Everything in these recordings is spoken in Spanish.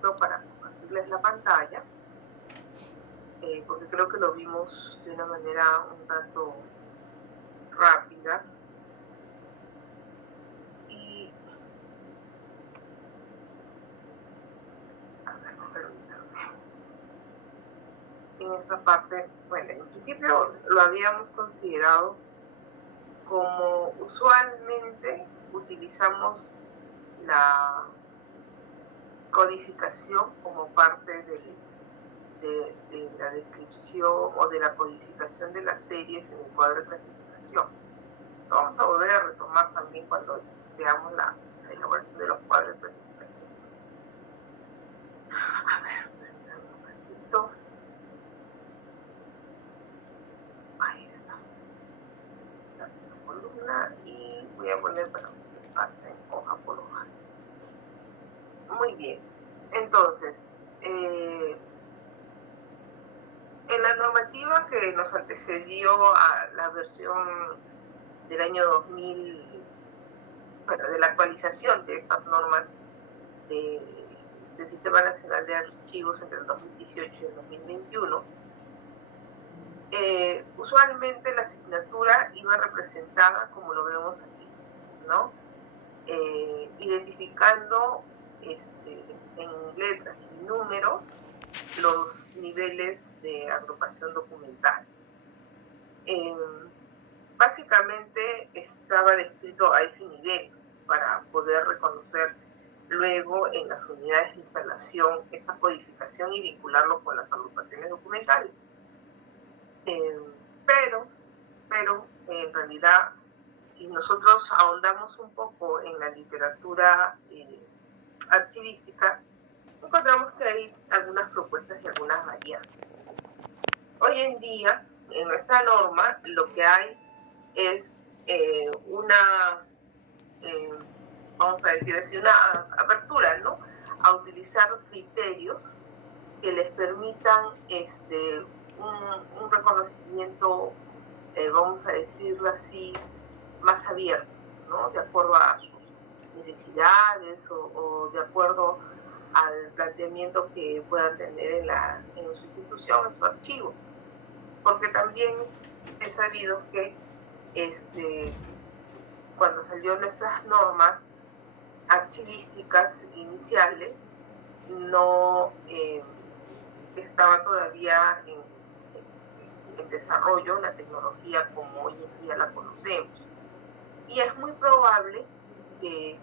momento para compartirles la pantalla, porque creo que lo vimos de una manera un tanto rápida. Y a ver, permítanme. En esta parte, bueno, en principio lo habíamos considerado como usualmente utilizamos la codificación como parte de la descripción o de la codificación de las series en el cuadro de clasificación. Lo vamos a volver a retomar también cuando veamos la elaboración de los cuadros de clasificación. A ver, un momentito. Ahí está. Esta columna y voy a poner para que pasen hoja por hoja. Muy bien. Entonces, en la normativa que nos antecedió a la versión del año 2000, bueno, de la actualización de estas normas del Sistema Nacional de Archivos entre el 2018 y el 2021, usualmente la asignatura iba representada como lo vemos aquí, ¿no? Identificando en letras y números los niveles de agrupación documental. Básicamente estaba descrito a ese nivel para poder reconocer luego en las unidades de instalación esta codificación y vincularlo con las agrupaciones documentales. Pero en realidad, si nosotros ahondamos un poco en la literatura archivística, encontramos que hay algunas propuestas y algunas variantes. Hoy en día, en nuestra norma, lo que hay es vamos a decir así, una apertura, ¿no? A utilizar criterios que les permitan un reconocimiento, vamos a decirlo así, más abierto, ¿no? De acuerdo a sus necesidades o de acuerdo al planteamiento que puedan tener en su institución, en su archivo. Porque también he sabido que cuando salieron nuestras normas archivísticas iniciales, no estaba todavía en desarrollo la tecnología como hoy en día la conocemos. Y es muy probable que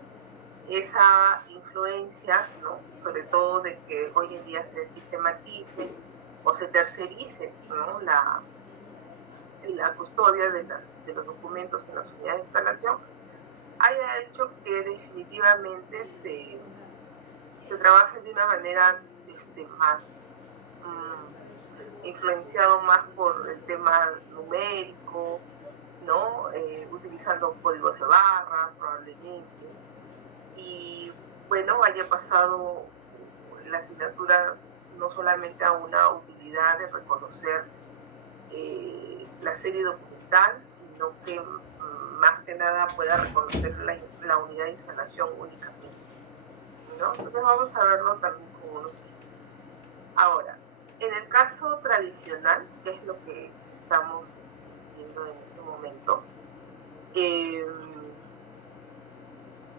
esa influencia, ¿no? Sobre todo de que hoy en día se sistematice o se tercerice, ¿no? la custodia de los documentos en las unidades de instalación, haya hecho que definitivamente se trabaje de una manera más influenciado más por el tema numérico, ¿no? Utilizando códigos de barra probablemente, y bueno, haya pasado la asignatura no solamente a una utilidad de reconocer la serie documental, sino que más que nada pueda reconocer la unidad de instalación únicamente, ¿no? Entonces vamos a verlo también con unos ejemplos. Ahora, en el caso tradicional, que es lo que estamos viendo en este momento,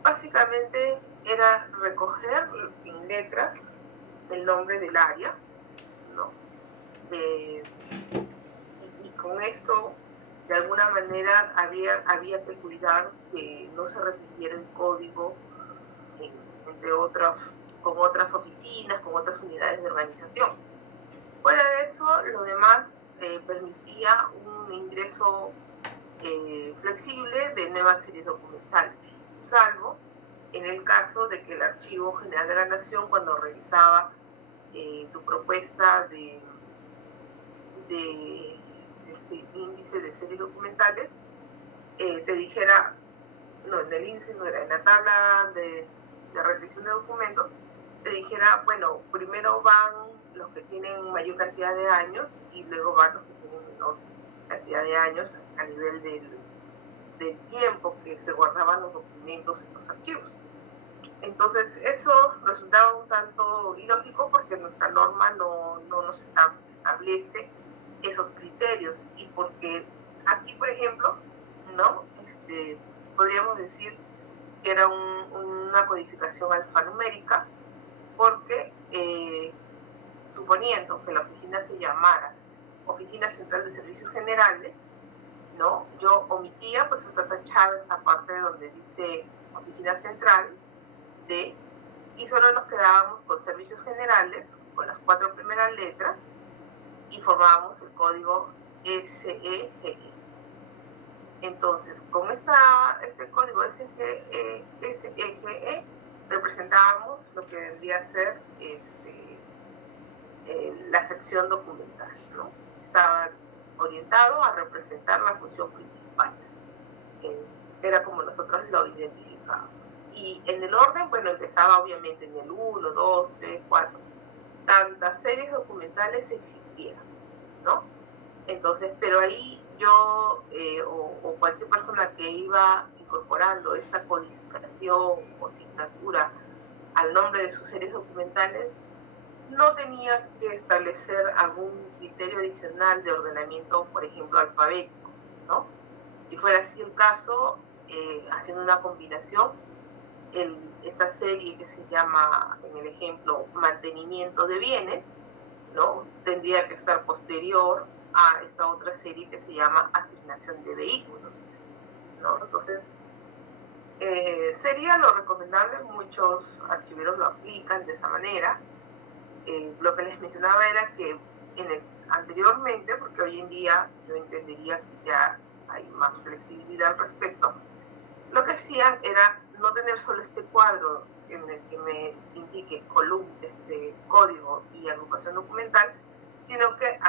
básicamente era recoger en letras el nombre del área, ¿no? Y con esto, de alguna manera, había que cuidar que no se repitiera el código entre otros, con otras oficinas, con otras unidades de organización. Fuera de eso, lo demás permitía un ingreso flexible de nuevas series documentales, salvo en el caso de que el Archivo General de la Nación, cuando revisaba tu propuesta de este índice de series documentales, te dijera, no, en el índice no era, en la tabla de rendición de documentos, te dijera, bueno, primero van los que tienen mayor cantidad de años y luego van los que tienen menor cantidad de años a nivel del tiempo que se guardaban los documentos en los archivos. Entonces, eso resultaba un tanto ilógico porque nuestra norma no nos establece esos criterios y porque aquí, por ejemplo, ¿no? Podríamos decir que era una codificación alfanumérica porque suponiendo que la oficina se llamara Oficina Central de Servicios Generales, ¿no? Yo omitía, pues está tachada esta parte donde dice Oficina Central de, y solo nos quedábamos con Servicios Generales, con las 4 primeras letras, y formábamos el código SEGE. Entonces, con este código SEGE representábamos lo que vendría a ser la sección documental, ¿no? Estaba orientado a representar la función principal. Era como nosotros lo identificábamos. Y en el orden, bueno, empezaba obviamente en el 1, 2, 3, 4. Tantas series documentales existían, ¿no? Entonces, pero ahí yo o cualquier persona que iba incorporando esta codificación o asignatura al nombre de sus series documentales, no tenía que establecer algún criterio adicional de ordenamiento, por ejemplo, alfabético, ¿no? Si fuera así el caso, haciendo una combinación, esta serie que se llama, en el ejemplo, mantenimiento de bienes, ¿no? Tendría que estar posterior a esta otra serie que se llama asignación de vehículos, ¿no? Entonces, sería lo recomendable, muchos archiveros lo aplican de esa manera. Lo que les mencionaba era que anteriormente, porque hoy en día yo entendería que ya hay más flexibilidad al respecto, lo que hacían era no tener solo este cuadro en el que me indique código y agrupación documental, sino que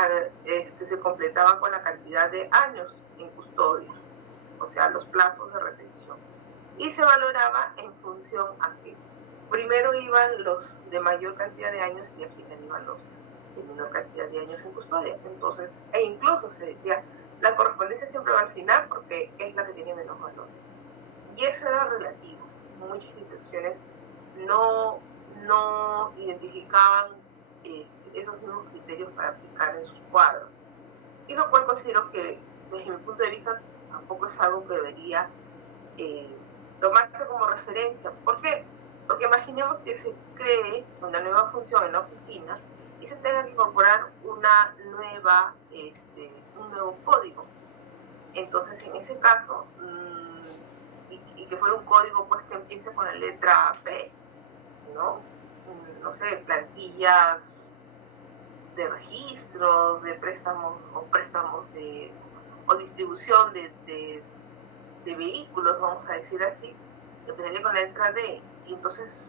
se completaba con la cantidad de años en custodia, o sea, los plazos de retención. Y se valoraba en función a que primero iban los de mayor cantidad de años y al final iban los de menor cantidad de años en custodia. Entonces, e incluso se decía, la correspondencia siempre va al final porque es la que tiene menos valor. Y eso era relativo. Muchas instituciones no identificaban esos mismos criterios para aplicar en sus cuadros. Y lo cual considero que, desde mi punto de vista, tampoco es algo que debería tomarse como referencia. ¿Por qué? Porque imaginemos que se cree una nueva función en la oficina y se tenga que incorporar un nuevo código. Entonces, en ese caso, y que fuera un código pues que empiece con la letra P, ¿no? No sé, plantillas de registros, de préstamos o distribución de vehículos, vamos a decir así, empezaría con la letra D, y entonces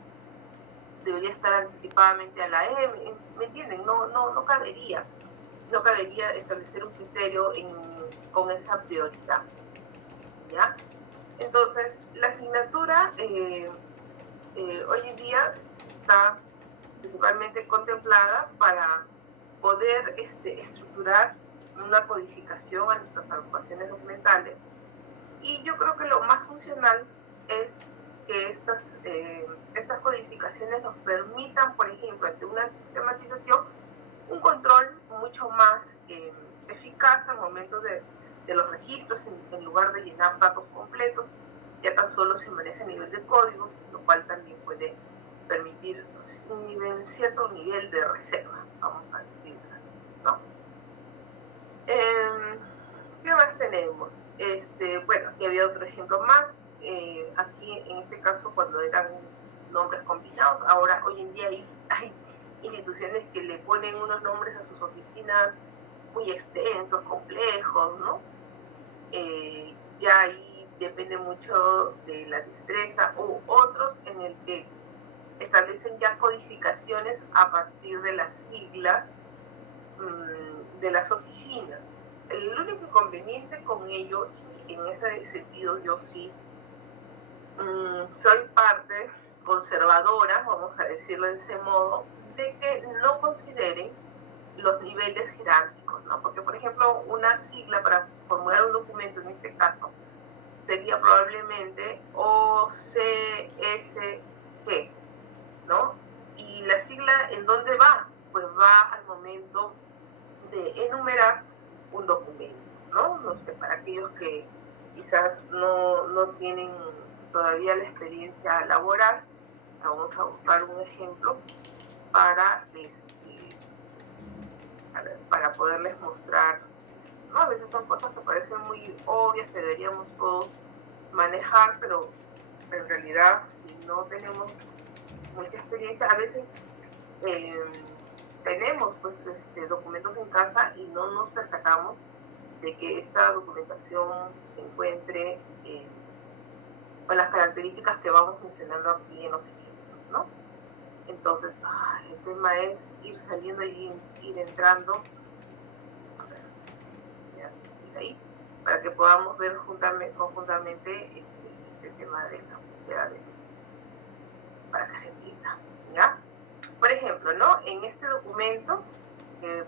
debería estar anticipadamente a la M, ¿me entienden? No cabería establecer un criterio con esa prioridad, ¿ya? Entonces, la asignatura hoy en día está principalmente contemplada para poder estructurar una codificación a nuestras agrupaciones documentales. Y yo creo que lo más funcional es que estas codificaciones nos permitan, por ejemplo, ante una sistematización, un control mucho más eficaz al momento de los registros, en lugar de llenar datos completos, ya tan solo se maneja a nivel de códigos, lo cual también puede permitir cierto nivel de reserva, vamos a decir así, ¿no? ¿Qué más tenemos? Bueno, aquí había otro ejemplo más. Aquí, en este caso, cuando eran nombres combinados, ahora, hoy en día hay instituciones que le ponen unos nombres a sus oficinas muy extensos, complejos, ¿no? Ya ahí depende mucho de la destreza, u otros en el que establecen ya codificaciones a partir de las siglas de las oficinas. El único inconveniente con ello, y en ese sentido yo sí soy parte conservadora, vamos a decirlo de ese modo, de que no consideren los niveles jerárquicos, ¿no? Porque, por ejemplo, una sigla para formular un documento, en este caso, sería probablemente OCSG, ¿no? ¿Y la sigla en dónde va? Pues va al momento de enumerar un documento, ¿no? No sé, para aquellos que quizás no tienen todavía la experiencia laboral, vamos a buscar un ejemplo para, para poderles mostrar, ¿no? A veces son cosas que parecen muy obvias, que deberíamos todos manejar, pero en realidad si no tenemos mucha experiencia, a veces tenemos pues documentos en casa y no nos percatamos de que esta documentación se encuentre con las características que vamos mencionando aquí en los ejemplos, ¿no? Entonces, el tema es ir saliendo y ir entrando, ir ahí, para que podamos ver conjuntamente este tema de la búsqueda de luz, para que se entienda, ¿ya? Por ejemplo, ¿no? En este documento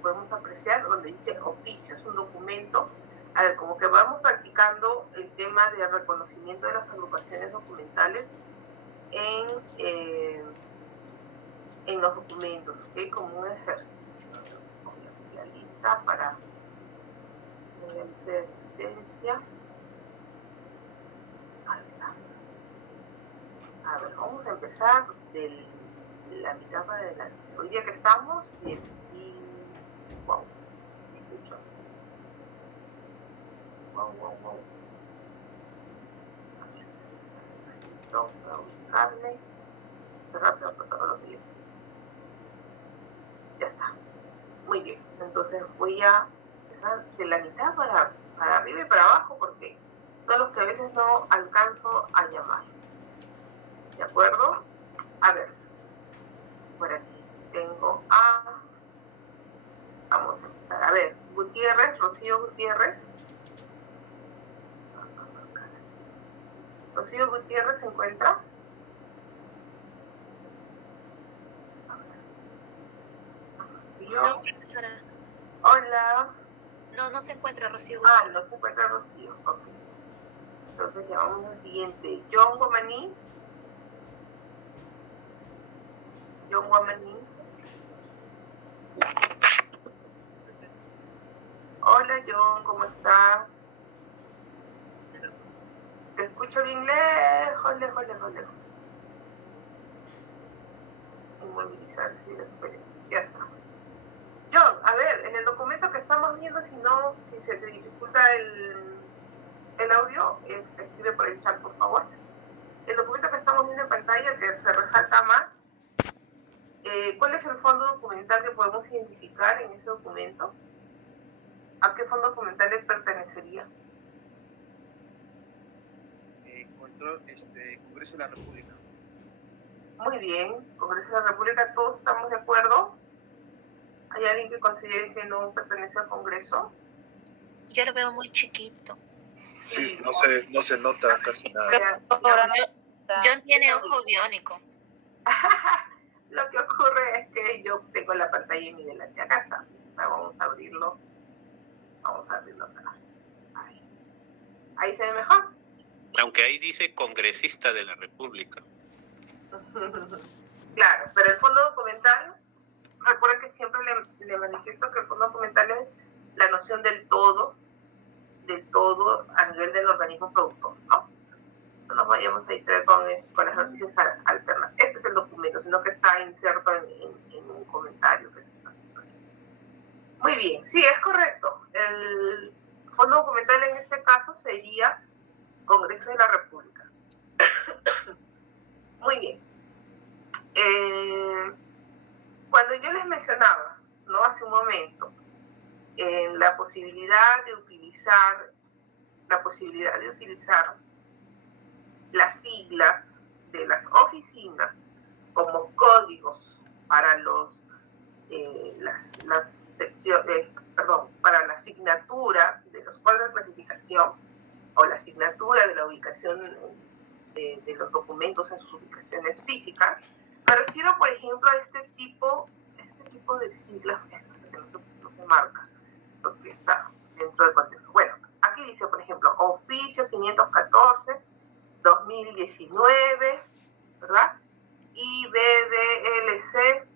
podemos apreciar donde dice oficio, es un documento, a ver, como que vamos practicando el tema de reconocimiento de las agrupaciones documentales en los documentos, ¿ok? Como un ejercicio. Voy a abrir la lista para la lista de asistencia. Ahí está. A ver, vamos a empezar de la mitad para adelante. Hoy día que estamos, 18. Wow. No, para ubicarme. Qué rápido han pasado los días. Ya está. Muy bien. Entonces voy a empezar de la mitad para arriba y para abajo porque son los que a veces no alcanzo a llamar. ¿De acuerdo? A ver. Por aquí tengo a... Vamos a empezar. A ver, Gutiérrez, Rocío Gutiérrez. Rocío Gutiérrez se encuentra. Rocío. No, profesora. Hola. No se encuentra Rocío Gutiérrez. No se encuentra Rocío. Ok. Entonces ya vamos al siguiente. John Guamaní. John Guamaní. Hola John, ¿cómo estás? Te escucho bien lejos. Inmovilizarse y después. Ya está. John, a ver, en el documento que estamos viendo, si se te dificulta el audio, escribe por el chat, por favor. El documento que estamos viendo en pantalla, que se resalta más, ¿cuál es el fondo documental que podemos identificar en ese documento? ¿A qué fondo documental le pertenecería? Congreso de la República. Muy bien, Congreso de la República, ¿todos estamos de acuerdo? ¿Hay alguien que considere que no pertenece al Congreso? Yo lo veo muy chiquito. Sí, no se nota casi nada. John tiene ojo biónico. Lo que ocurre es que yo tengo la pantalla en mi delante. Acá está. Vamos a abrirlo acá. Ahí se ve mejor. Aunque ahí dice congresista de la República. Claro, pero el fondo documental, recuerden que siempre le manifiesto que el fondo documental es la noción del todo a nivel del organismo productor, ¿no? No nos vayamos a distraer con las noticias alternas. Este es el documento, sino que está inserto en un comentario que se está haciendo aquí. Muy bien, sí, es correcto. El fondo documental en este caso sería Congreso de la República. Muy bien. Cuando yo les mencionaba, ¿no? Hace un momento, la posibilidad de utilizar las siglas de las oficinas como códigos para las secciones, para la asignatura de los cuadros de clasificación o la asignatura de la ubicación de los documentos en sus ubicaciones físicas, me refiero, por ejemplo, a este tipo de siglas que no se marca, porque está dentro del contexto. Bueno, aquí dice, por ejemplo, oficio 514, 2019, ¿verdad? IBDLC,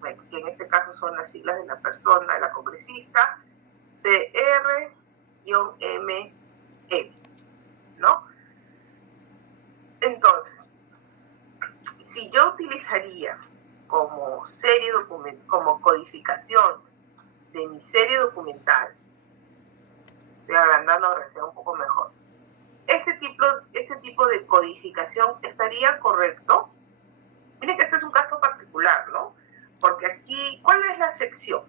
bueno, que en este caso son las siglas de la persona, de la congresista, CR-ML, ¿no? Entonces, si yo utilizaría como como codificación de mi serie documental, estoy agrandando para que sea un poco mejor, este tipo de codificación estaría correcto. Miren que este es un caso particular, ¿no? Porque aquí, ¿cuál es la sección?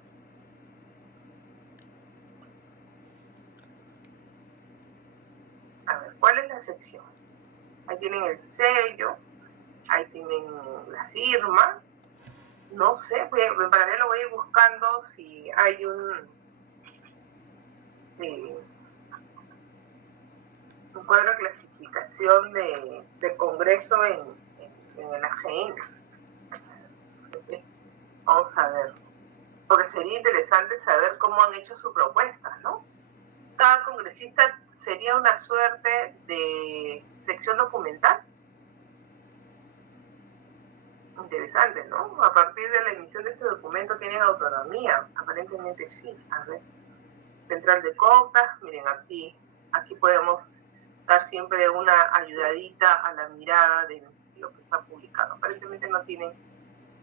A ver, ¿cuál es la sección? Ahí tienen el sello, ahí tienen la firma. No sé, en paralelo voy a ir buscando si hay un cuadro de clasificación de congreso en el AGN. Vamos a ver, porque sería interesante saber cómo han hecho su propuesta, ¿no? Cada congresista sería una suerte de sección documental. Interesante, ¿no? A partir de la emisión de este documento tienen autonomía. Aparentemente sí. A ver, central de compras, miren aquí podemos dar siempre una ayudadita a la mirada de lo que está publicado. Aparentemente no tienen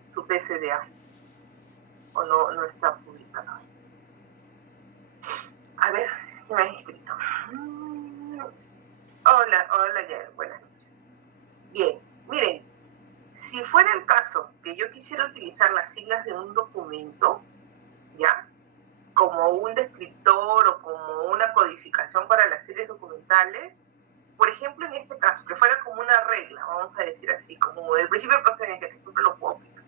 su PCDA o no está publicado. A ver, ¿qué me han escrito? Hola, ya, buenas noches. Bien, miren, si fuera el caso que yo quisiera utilizar las siglas de un documento, ¿ya? Como un descriptor o como una codificación para las series documentales, por ejemplo, en este caso, que fuera como una regla, vamos a decir así, como el principio de procedencia, que siempre lo puedo aplicar,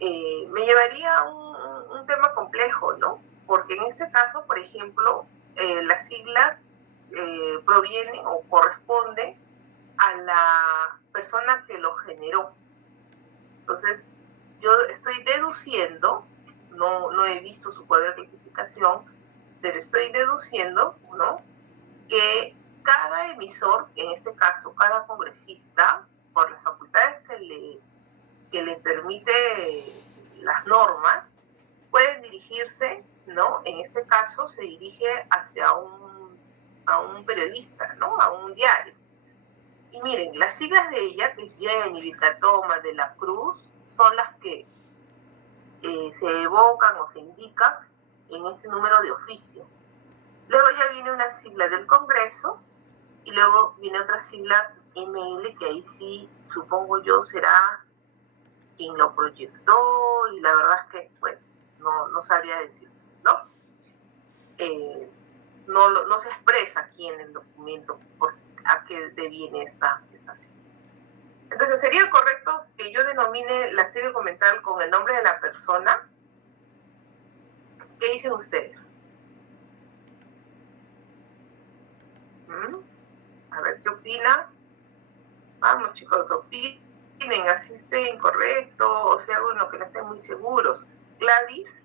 me llevaría a un tema complejo, ¿no? Porque en este caso, por ejemplo, las siglas provienen o corresponden a la persona que lo generó. Entonces, yo estoy deduciendo, no he visto su cuadro de clasificación, pero estoy deduciendo, ¿no?, que cada emisor, en este caso cada congresista, por las facultades que le permite las normas, puede dirigirse, ¿no? En este caso se dirige hacia a un periodista, ¿no?, a un diario. Y miren, las siglas de ella, que es Jenny, Vilcatoma, de la Cruz, son las que se evocan o se indican en este número de oficio. Luego ya viene una sigla del Congreso y luego viene otra sigla ML, que ahí sí, supongo yo, será quien lo proyectó, y la verdad es que, bueno, no sabría decir, ¿no? No se expresa aquí en el documento a qué deviene esta sigla. Entonces, ¿sería correcto que yo denomine la serie documental con el nombre de la persona? ¿Qué dicen ustedes? A ver, ¿qué opinan? Vamos, chicos, opinen, así esté incorrecto, o sea, algo en lo que no estén muy seguros. Gladys,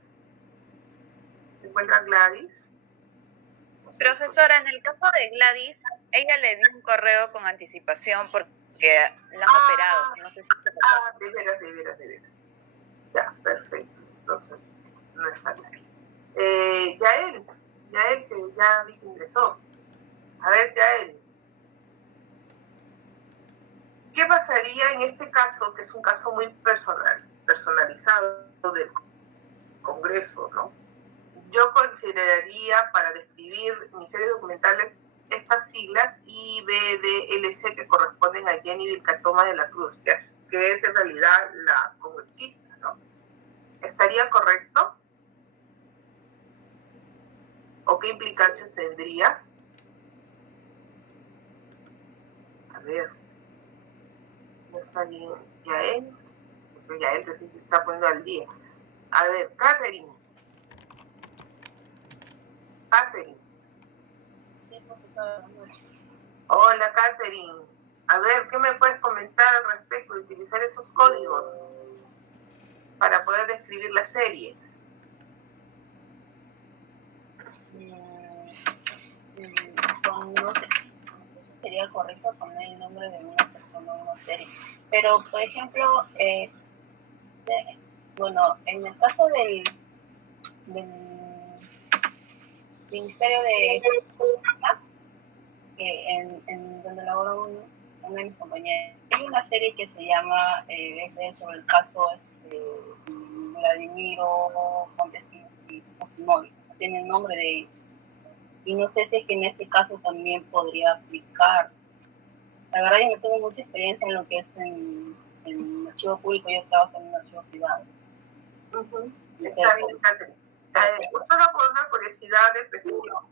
¿se encuentra Gladys? Profesora, en el caso de Gladys, ella le dio un correo con anticipación porque la han operado. No sé si... de veras. Ya, perfecto. Entonces, no está Gladys. Yael, que ya vi que ingresó. A ver, Yael, ¿qué pasaría en este caso, que es un caso muy personalizado del Congreso, ¿no? Yo consideraría, para describir mis series documentales, estas siglas IBDLC, que corresponden a Jenny Vilcatoma de la Cruz, que es en realidad la congresista, ¿no? ¿Estaría correcto? ¿O qué implicancias tendría? A ver, no está bien Yael, porque Yael que sí se está poniendo al día. A ver, Catherine. Sí, profesora, buenas noches. Hola, Catherine. A ver, ¿qué me puedes comentar al respecto de utilizar esos códigos para poder describir las series? No sé. sería correcto poner el nombre de una persona en una serie. Pero, por ejemplo, bueno, en el caso del Ministerio de Justicia, en donde labora una de mis compañeras, hay una serie que se llama sobre el caso Vladimiro Montesinos y Fujimori, o sea, tiene el nombre de ellos. Y no sé si es que en este caso también podría aplicar. La verdad, yo no tengo mucha experiencia en lo que es en archivo público, yo trabajo en un archivo privado. Está bien, Catherine. Solo por una curiosidad de precisión,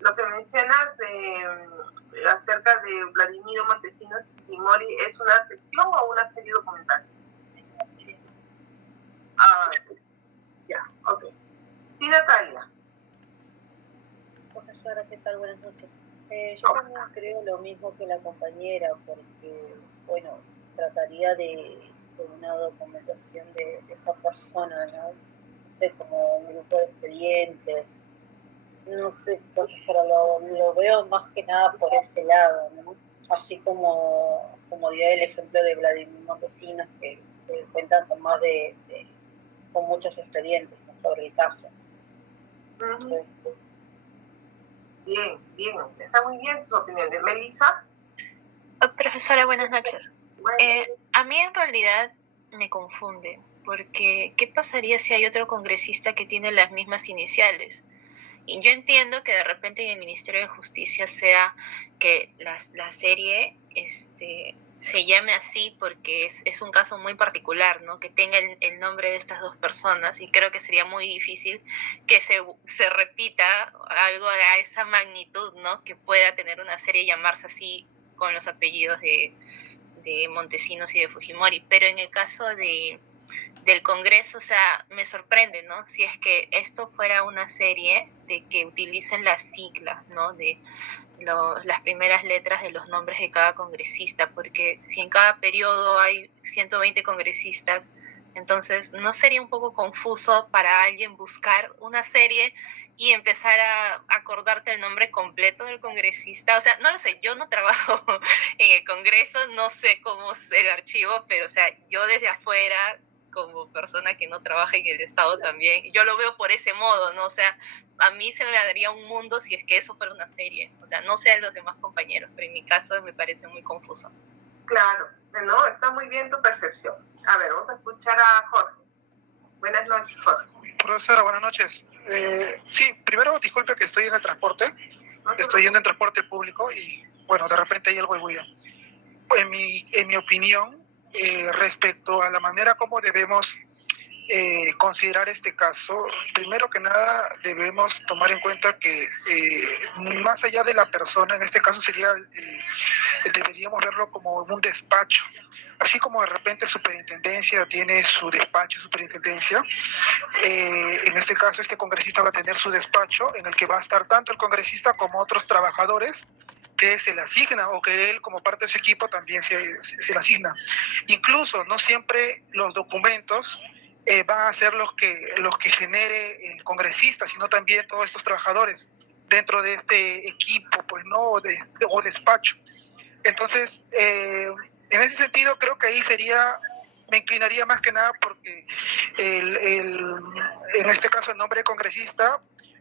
lo que mencionas acerca de Vladimiro Montesinos y Fujimori, ¿es una sección o una serie documental? Es una serie. Ah, ya, ok. Sí, Natalia. Profesora, ¿qué tal? Buenas noches. Yo también creo lo mismo que la compañera, porque, bueno, trataría de una documentación de esta persona, ¿no? No sé, como un grupo de expedientes. No sé, profesora, lo veo más que nada por ese lado, ¿no? Así como dio el ejemplo de Vladimir Montesinos, que cuentan con muchos expedientes, ¿no?, sobre el caso. Sí. Bien, está muy bien sus opiniones. Melissa. Profesora, buenas noches. Bueno. A mí en realidad me confunde, porque ¿qué pasaría si hay otro congresista que tiene las mismas iniciales? Y yo entiendo que de repente en el Ministerio de Justicia sea que la serie se llame así porque es un caso muy particular, ¿no? Que tenga el nombre de estas dos personas, y creo que sería muy difícil que se repita algo a esa magnitud, ¿no? Que pueda tener una serie y llamarse así con los apellidos de Montesinos y de Fujimori. Pero en el caso del Congreso, o sea, me sorprende, ¿no? Si es que esto fuera una serie de que utilicen las siglas, ¿no? De las primeras letras de los nombres de cada congresista, porque si en cada periodo hay 120 congresistas, entonces ¿no sería un poco confuso para alguien buscar una serie y empezar a acordarte el nombre completo del congresista? O sea, no lo sé, yo no trabajo en el Congreso, no sé cómo es el archivo, pero o sea, yo desde afuera, como persona que no trabaja en el Estado también, yo lo veo por ese modo, ¿no? O sea, a mí se me daría un mundo si es que eso fuera una serie. O sea, no sé a los demás compañeros, pero en mi caso me parece muy confuso. Claro, no, está muy bien tu percepción. A ver, vamos a escuchar a Jorge. Buenas noches, Jorge. Profesora, buenas noches. Sí, primero disculpe que estoy en el transporte. Estoy yendo en transporte público y, bueno, de repente hay algo de bulla. En mi opinión, respecto a la manera como debemos considerar este caso, primero que nada debemos tomar en cuenta que más allá de la persona, en este caso sería deberíamos verlo como un despacho. Así como de repente superintendencia tiene su despacho, superintendencia, en este caso este congresista va a tener su despacho en el que va a estar tanto el congresista como otros trabajadores que se le asigna, o que él como parte de su equipo también se le asigna. Incluso no siempre los documentos van a ser los que genere el congresista, sino también todos estos trabajadores dentro de este equipo, pues no, o despacho. Entonces, en ese sentido creo que ahí me inclinaría más que nada porque en este caso el nombre de congresista,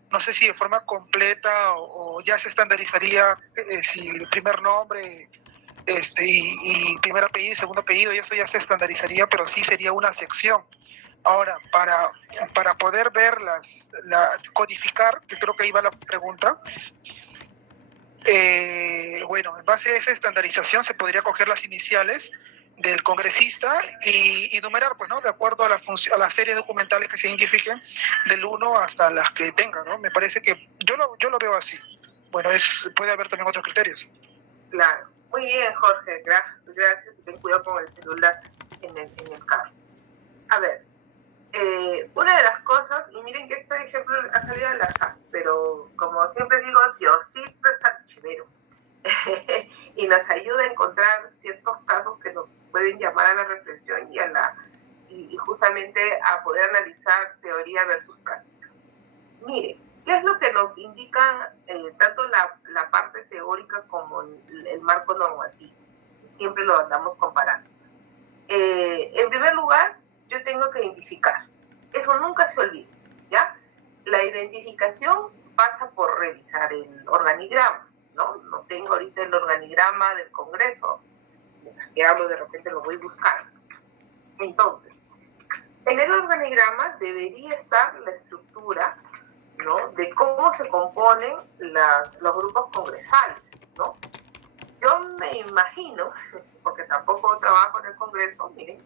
no sé si de forma completa o ya se estandarizaría si el primer nombre y primer apellido y segundo apellido, y eso ya se estandarizaría, pero sí sería una sección. Ahora, para poder codificar, que creo que ahí va la pregunta, bueno, en base a esa estandarización se podría coger las iniciales del congresista y numerar, pues, ¿no? De acuerdo a las series documentales que se identifiquen, del 1 hasta las que tengan, ¿no? Me parece que yo lo veo así. Bueno, puede haber también otros criterios. Claro. Muy bien, Jorge. Gracias. Y ten cuidado con el celular en el carro. A ver, una de las cosas, y miren que este ejemplo ha salido al azar, pero como siempre digo, Diosito es archivero. Y nos ayuda a encontrar ciertos casos que nos pueden llamar a la reflexión y justamente a poder analizar teoría versus práctica. Miren, ¿Qué es lo que nos indica tanto la parte teórica como el marco normativo? Siempre lo andamos comparando. En primer lugar, yo tengo que identificar. Eso nunca se olvida, ¿ya? La identificación pasa por revisar el organigrama, ¿no? No tengo ahorita el organigrama del Congreso. Mientras que hablo, de repente lo voy buscando. Entonces, en el organigrama debería estar la estructura, ¿no?, de cómo se componen los grupos congresales, ¿no? Yo me imagino, porque tampoco trabajo en el Congreso, miren,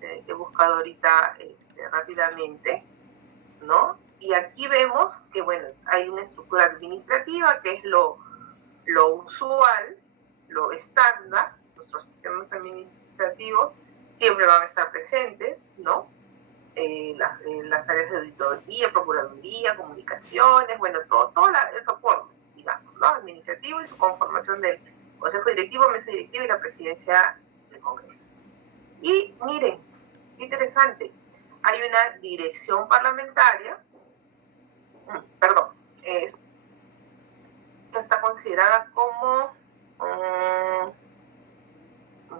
he buscado ahorita rápidamente, ¿no? Y aquí vemos que, bueno, hay una estructura administrativa que es lo usual, lo estándar. Nuestros sistemas administrativos siempre van a estar presentes, ¿no? Las áreas de auditoría, procuraduría, comunicaciones, bueno, todo el soporte, digamos, ¿no?, administrativo, y su conformación del Consejo Directivo, Mesa Directiva y la Presidencia del Congreso. Y miren, qué interesante, hay una dirección parlamentaria, esta está considerada como,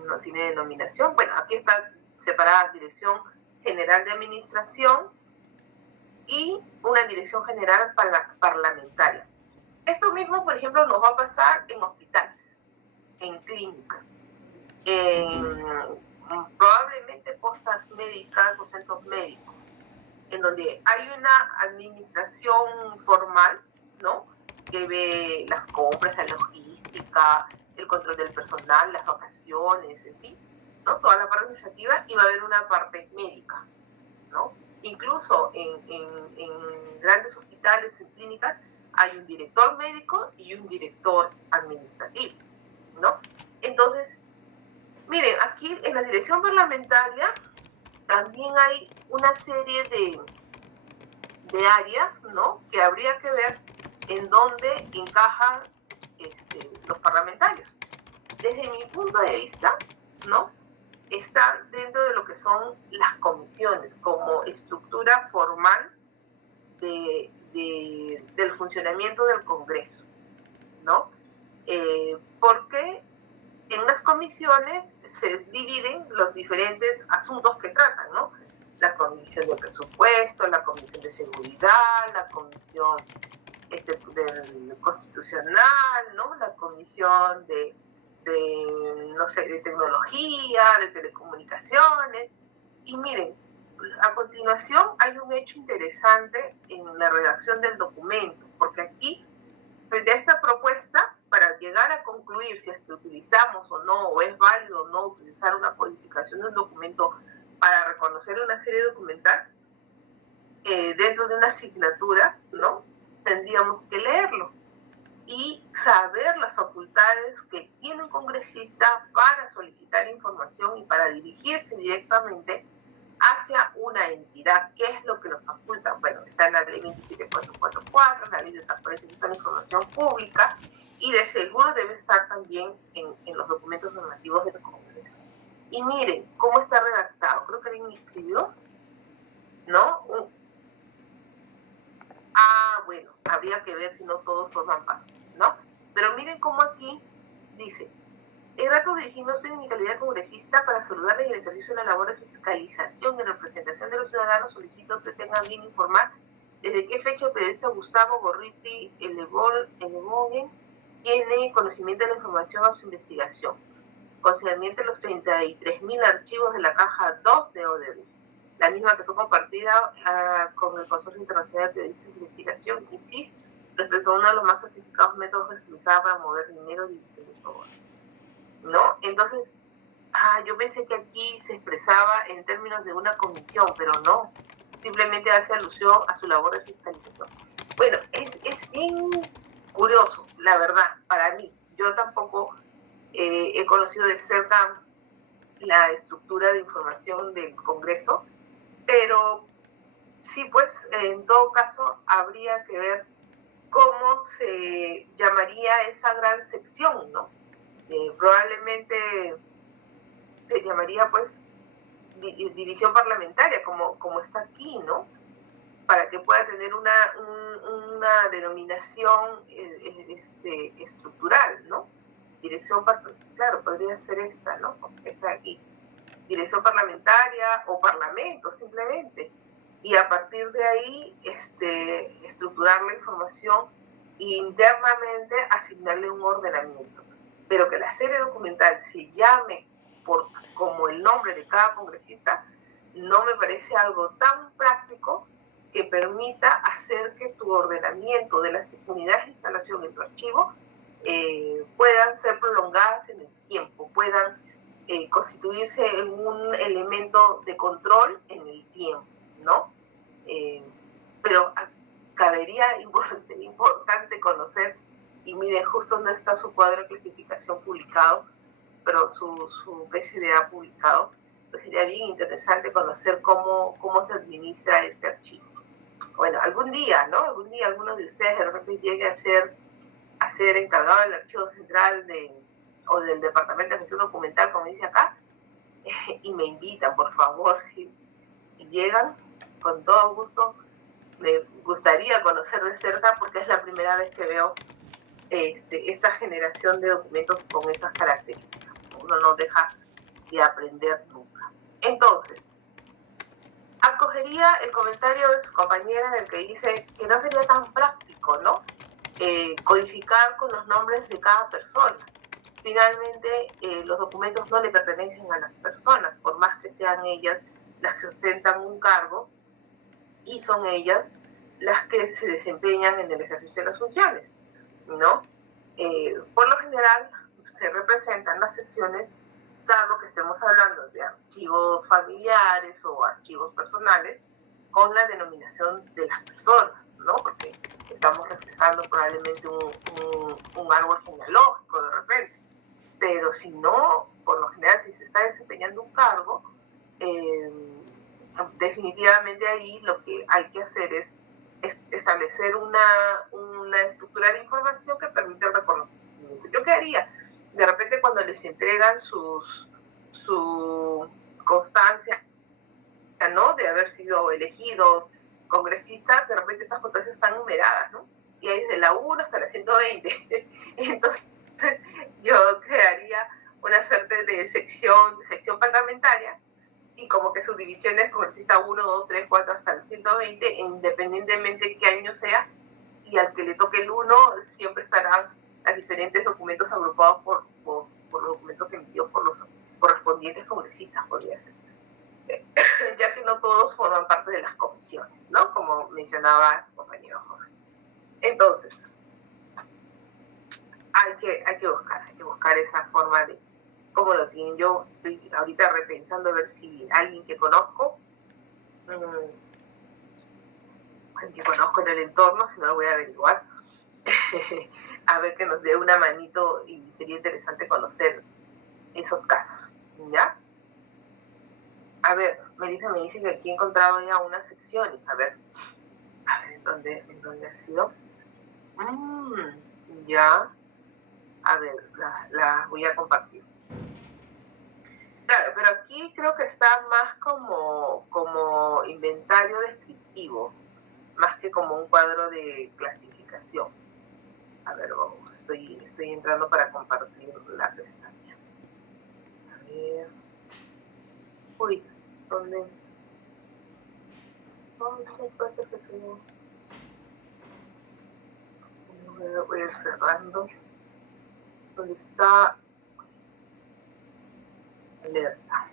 no tiene denominación, bueno, aquí está separada Dirección General de Administración y una Dirección General Parlamentaria. Esto mismo, por ejemplo, nos va a pasar en hospitales, en clínicas, probablemente postas médicas o centros médicos, en donde hay una administración formal, ¿no?, que ve las compras, la logística, el control del personal, las vacaciones, en fin, ¿no?, toda la parte administrativa, y va a haber una parte médica, ¿no? Incluso en grandes hospitales, en clínicas, hay un director médico y un director administrativo, ¿no? Entonces, miren, aquí en la dirección parlamentaria también hay una serie de áreas, ¿no?, que habría que ver en dónde encajan los parlamentarios. Desde mi punto de vista, ¿no?, está dentro de lo que son las comisiones como estructura formal del funcionamiento del Congreso, ¿no? Porque en las comisiones se dividen los diferentes asuntos que tratan, ¿no? La comisión de presupuesto, la comisión de seguridad, la comisión del constitucional, ¿no?, la comisión de tecnología, de telecomunicaciones. Y miren, a continuación hay un hecho interesante en la redacción del documento, porque aquí, frente a esta propuesta, para llegar a concluir si es que utilizamos o no, o es válido o no utilizar una codificación de un documento para reconocer una serie documental dentro de una asignatura, ¿no?, tendríamos que leerlo y saber las facultades que tiene un congresista para solicitar información y para dirigirse directamente hacia una entidad. ¿Qué es lo que nos faculta? Bueno, está en la ley 27444, la ley de transparencia y información pública, y de seguro debe estar también en los documentos normativos del Congreso. Y miren cómo está redactado. Creo que alguien me escribió, ¿no? Bueno, habría que ver si no todos forman parte, ¿no? Pero miren cómo aquí dice: el rato dirigimos en mi calidad de congresista para saludarle y en el servicio de la labor de fiscalización y representación de los ciudadanos, solicito usted tenga bien informar desde qué fecha el periodista Gustavo Gorriti Elebogen tiene conocimiento de la información a su investigación, concerniente a los 33.000 archivos de la caja 2 de Odebrecht, la misma que fue compartida con el Consorcio Internacional de Periodistas de Investigación, ICIS, respecto a uno de los más sofisticados métodos que se utilizaba para mover dinero, división de soborno, ¿no? Entonces, yo pensé que aquí se expresaba en términos de una comisión, pero no, simplemente hace alusión a su labor de fiscalización. Bueno, es bien curioso, la verdad, para mí. Yo tampoco he conocido de cerca la estructura de información del Congreso, pero sí, pues, en todo caso, habría que ver cómo se llamaría esa gran sección, ¿no? Probablemente se llamaría, pues, división parlamentaria, como está aquí, ¿no? para que pueda tener una denominación estructural, ¿no? Dirección, claro, podría ser esta, ¿no? Esta de aquí. Dirección parlamentaria o parlamento, simplemente. Y a partir de ahí, estructurar la información e internamente asignarle un ordenamiento. Pero que la serie documental se llame como el nombre de cada congresista, no me parece algo tan práctico que permita hacer que tu ordenamiento de las unidades de instalación en tu archivo puedan ser prolongadas en el tiempo, puedan constituirse en un elemento de control en el tiempo, ¿no? Pero sería importante conocer, y miren, justo no está su cuadro de clasificación publicado, pero su PCDA publicado, pues sería bien interesante conocer cómo se administra este archivo. Bueno, algún día, ¿no? Algún día alguno de ustedes de repente llegue a ser encargado del archivo central o del departamento de gestión documental, como dice acá, y me invitan, por favor, si llegan, con todo gusto, me gustaría conocer de cerca porque es la primera vez que veo esta generación de documentos con esas características. Uno no deja de aprender nunca. Entonces, acogería el comentario de su compañera en el que dice que no sería tan práctico, ¿no? Codificar con los nombres de cada persona. Finalmente, los documentos no le pertenecen a las personas, por más que sean ellas las que ostentan un cargo y son ellas las que se desempeñan en el ejercicio de las funciones, ¿no? Por lo general, se representan las secciones, salvo que estemos hablando de archivos familiares o archivos personales, con la denominación de las personas, ¿no? Porque estamos reflejando probablemente un árbol genealógico de repente. Pero si no, por lo general, si se está desempeñando un cargo, definitivamente ahí lo que hay que hacer es establecer una estructura de información que permite el reconocimiento. ¿Yo qué haría? De repente cuando les entregan su constancia, ¿no?, de haber sido elegidos congresistas, de repente estas constancias están numeradas, ¿no? Y hay desde la 1 hasta la 120. Entonces, yo crearía una suerte de sección de gestión parlamentaria y como que sus divisiones congresista 1, 2, 3, 4 hasta el 120, independientemente de qué año sea, y al que le toque el 1 siempre estarán los diferentes documentos agrupados por los documentos emitidos por los correspondientes congresistas, podría ser. Ya que no todos forman parte de las comisiones, ¿no? Como mencionaba su compañero Jorge. Entonces, hay que buscar esa forma de cómo lo tienen. Yo estoy ahorita repensando a ver si alguien que conozco, en el entorno, si no lo voy a averiguar, a ver que nos dé una manito, y sería interesante conocer esos casos, ¿ya? A ver, Melissa me dice que aquí he encontrado ya unas secciones, a ver, ¿en dónde ha sido? Ya, a ver, las voy a compartir. Claro, pero aquí creo que está más como inventario descriptivo, más que como un cuadro de clasificación. A ver, estoy entrando para compartir la pestaña. A ver. Uy, ¿dónde fue que se quedó? Voy a ir cerrando. ¿Dónde está? Alerta.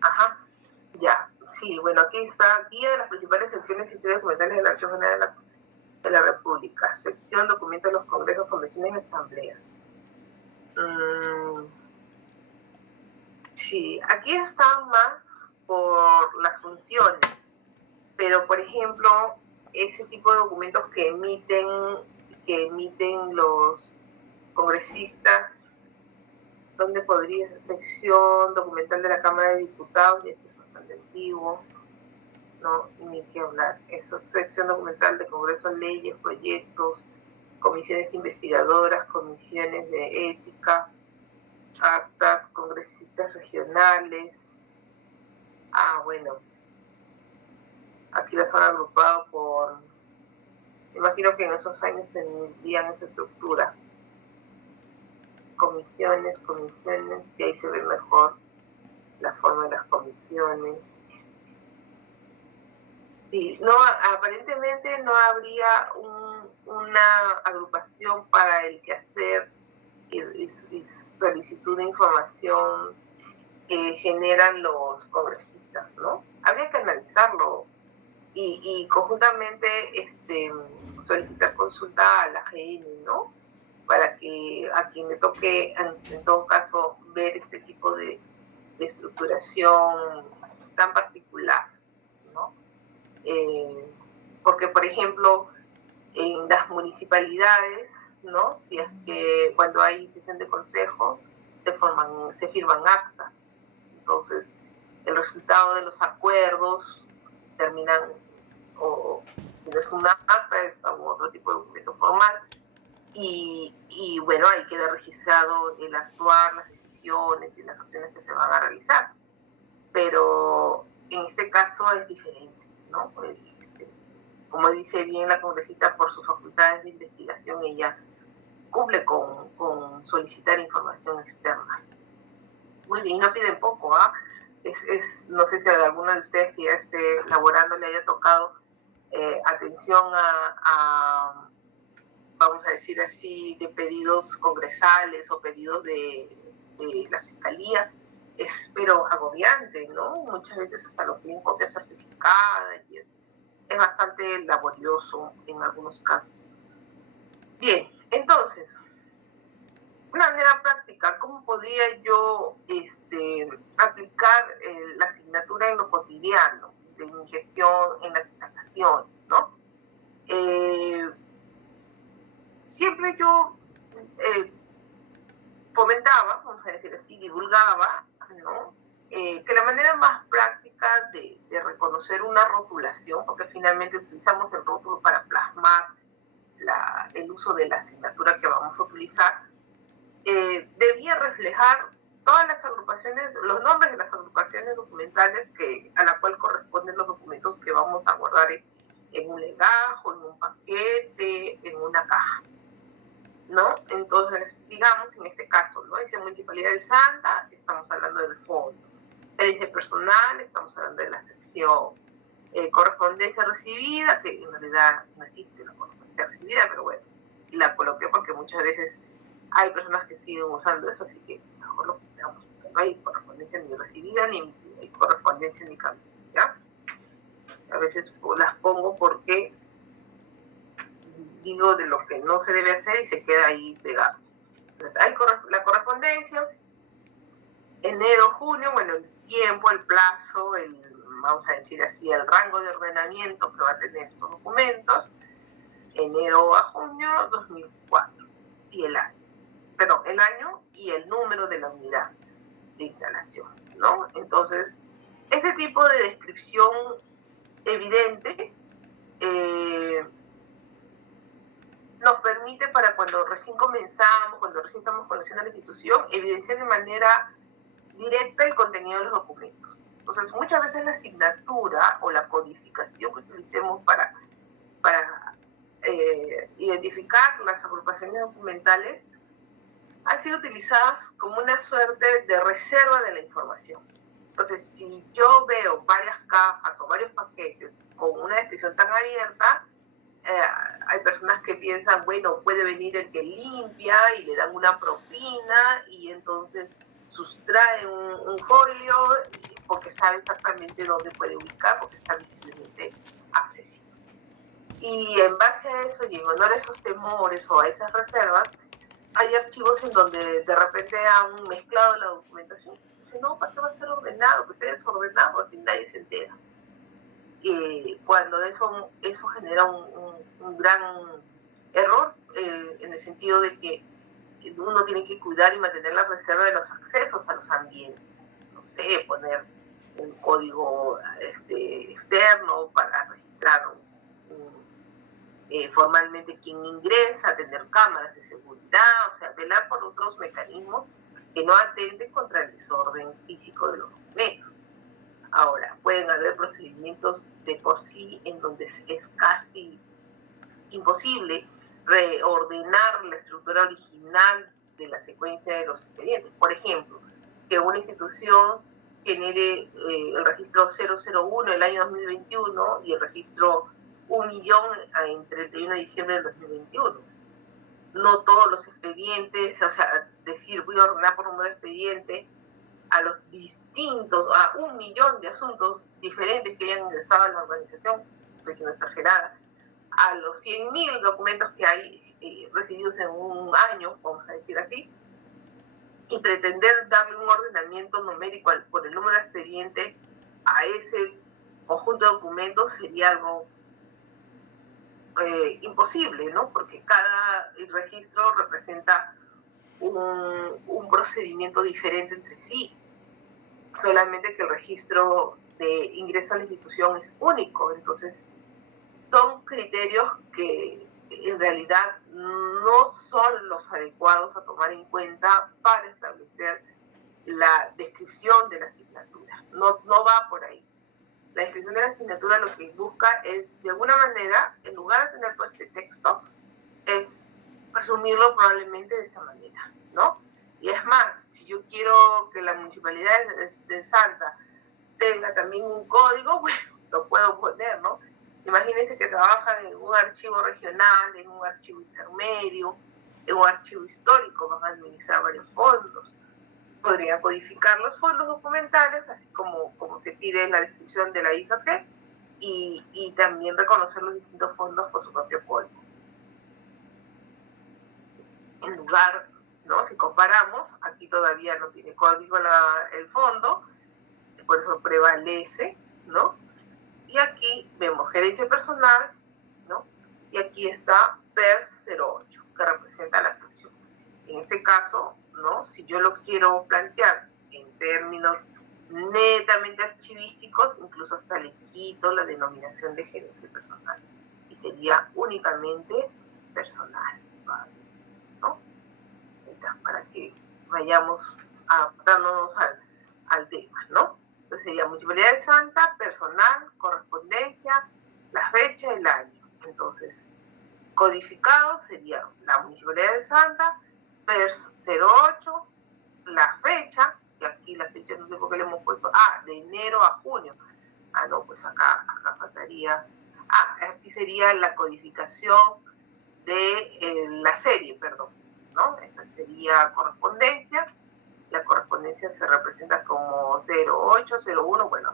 Ajá, ya. Sí, bueno, aquí está guía de las principales secciones y series documentales del Archivo General de la República. Sección documentos de los congresos, convenciones y asambleas. Sí, aquí están más por las funciones, pero por ejemplo, ese tipo de documentos que emiten los congresistas, donde podría ser sección documental de la Cámara de Diputados, y esto es bastante antiguo, no, ni que hablar. Eso es sección documental de Congreso, leyes, proyectos, comisiones investigadoras, comisiones de ética, actas, congresistas regionales, Bueno, aquí las han agrupado por, me imagino que en esos años tendrían esa estructura, comisiones, y ahí se ve mejor la forma de las comisiones. Sí, no, aparentemente no habría una agrupación para el quehacer y solicitud de información que generan los congresistas, ¿no? Habría que analizarlo y conjuntamente solicitar consulta a la GN, ¿no? Para que a quien le toque, en todo caso, ver este tipo de estructuración tan particular, ¿no? Porque, por ejemplo, en las municipalidades, ¿no? Si es que cuando hay sesión de consejo, se firman actas. Entonces, el resultado de los acuerdos terminan, o si no es una acta, es algún otro tipo de documento formal. Y bueno, ahí queda registrado el actuar, las decisiones y las acciones que se van a realizar. Pero en este caso es diferente, ¿no? Como dice bien la congresista, por sus facultades de investigación, ella cumple con solicitar información externa. Muy bien, y no piden poco, ¿ah? No sé si a alguno de ustedes que ya esté laborando le haya tocado atención a, vamos a decir así, de pedidos congresales o pedidos de la fiscalía. Pero agobiante, ¿no? Muchas veces hasta lo piden copia certificada y es bastante laborioso en algunos casos. Bien, entonces, una manera práctica, ¿cómo podría yo aplicar la asignatura en lo cotidiano de mi gestión en las instalaciones, ¿no? Siempre yo fomentaba, vamos a decir así, divulgaba, ¿no? Que la manera más práctica de reconocer una rotulación, porque finalmente utilizamos el rótulo para plasmar el uso de la asignatura que vamos a utilizar, debía reflejar todas las agrupaciones, los nombres de las agrupaciones documentales a la cual corresponden los documentos que vamos a guardar en un legajo, en un paquete, en una caja, ¿no? Entonces, digamos, en este caso, ¿no? Dice Municipalidad de Santa, estamos hablando del fondo. Herencia personal, estamos hablando de la sección. Correspondencia recibida, que en realidad no existe la correspondencia recibida, pero bueno, la coloqué porque muchas veces hay personas que siguen usando eso, así que mejor lo quitamos. No hay correspondencia ni recibida, ni hay correspondencia ni cambio, ¿ya? A veces las pongo porque digo de lo que no se debe hacer y se queda ahí pegado. Entonces, hay la correspondencia, enero, junio, bueno, el tiempo, el plazo, vamos a decir así, el rango de ordenamiento que va a tener estos documentos, enero a junio 2004, y el año y el número de la unidad de instalación, ¿no? Entonces, ese tipo de descripción evidente nos permite para cuando recién comenzamos, cuando recién estamos conociendo la institución, evidenciar de manera directa el contenido de los documentos. Entonces, muchas veces la asignatura o la codificación que utilicemos para identificar las agrupaciones documentales han sido utilizadas como una suerte de reserva de la información. Entonces, si yo veo varias cajas o varios paquetes con una descripción tan abierta, hay personas que piensan, bueno, puede venir el que limpia y le dan una propina y entonces sustrae un folio porque sabe exactamente dónde puede ubicar, porque está visiblemente accesible. Y en base a eso y en honor a esos temores o a esas reservas, hay archivos en donde de repente han mezclado la documentación. No, ¿para qué va a ser ordenado? Que esté desordenado, así nadie se entera. Cuando eso genera un gran error, en el sentido de que uno tiene que cuidar y mantener la reserva de los accesos a los ambientes. No sé, poner un código externo para registrar formalmente quién ingresa, tener cámaras de seguridad, o sea, velar por otros mecanismos que no atenten contra el desorden físico de los documentos. Ahora, pueden haber procedimientos de por sí en donde es casi imposible reordenar la estructura original de la secuencia de los expedientes. Por ejemplo, que una institución genere el registro 001 el año 2021 y el registro 1.000.000 en 31 de diciembre del 2021. No todos los expedientes, o sea, decir voy a ordenar por número de expediente a los distintos, a 1.000.000 de asuntos diferentes que hayan ingresado a la organización, estoy siendo exagerada, a los 100.000 documentos que hay recibidos en un año, vamos a decir así, y pretender darle un ordenamiento numérico por el número de expediente a ese conjunto de documentos sería algo imposible, ¿no? Porque cada registro representa un procedimiento diferente entre sí, solamente que el registro de ingreso a la institución es único. Entonces, son criterios que en realidad no son los adecuados a tomar en cuenta para establecer la descripción de la asignatura. No va por ahí. La descripción de la asignatura lo que busca es, de alguna manera, en lugar de tener todo este texto, es resumirlo probablemente de esta manera, ¿no? Y es más, si yo quiero que la municipalidad de Santa tenga también un código, bueno, lo puedo poner, ¿no? Imagínense que trabajan en un archivo regional, en un archivo intermedio, en un archivo histórico, van a administrar varios fondos. Podrían codificar los fondos documentales, así como se pide en la descripción de la ISAT, y también reconocer los distintos fondos por su propio código. En lugar, ¿no? Si comparamos, aquí todavía no tiene código el fondo, por eso prevalece, ¿no? Y aquí vemos gerencia personal, ¿no? Y aquí está PERS 08, que representa la sección. En este caso, ¿no? Si yo lo quiero plantear en términos netamente archivísticos, incluso hasta le quito la denominación de gerencia personal. Y sería únicamente personal, ¿no? Entonces, para que vayamos adaptándonos al tema, ¿no? Entonces sería Municipalidad de Santa, personal, correspondencia, la fecha, el año. Entonces, codificado sería la Municipalidad de Santa, PERS 08, la fecha, que aquí la fecha no sé por qué le hemos puesto, de enero a junio. No, pues acá faltaría, aquí sería la codificación de la serie, perdón, ¿no? Esta sería correspondencia. La correspondencia se representa como 08, 01, bueno,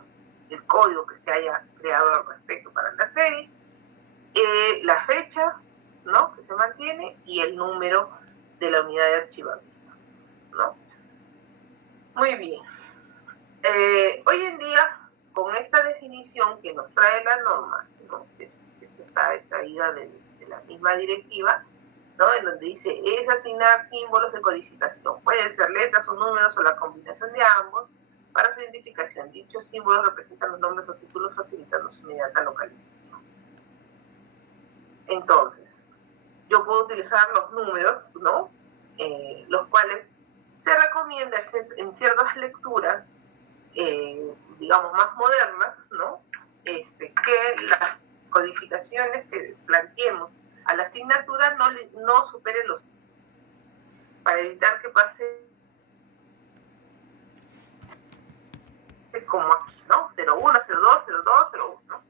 el código que se haya creado al respecto para la serie, la fecha, ¿no? Que se mantiene, y el número de la unidad de archivamiento, ¿no? Muy bien. Hoy en día, con esta definición que nos trae la norma, ¿no? Que está extraída de la misma directiva, ¿no? En donde dice, es asignar símbolos de codificación. Pueden ser letras o números o la combinación de ambos para su identificación. Dichos símbolos representan los nombres o títulos facilitando su inmediata localización. Entonces, yo puedo utilizar los números, ¿no? Los cuales se recomienda en ciertas lecturas, digamos, más modernas, ¿no? Que las codificaciones que planteemos a la asignatura no superen los, para evitar que pase como aquí, ¿no? 01, 02, 02, 01, ¿no?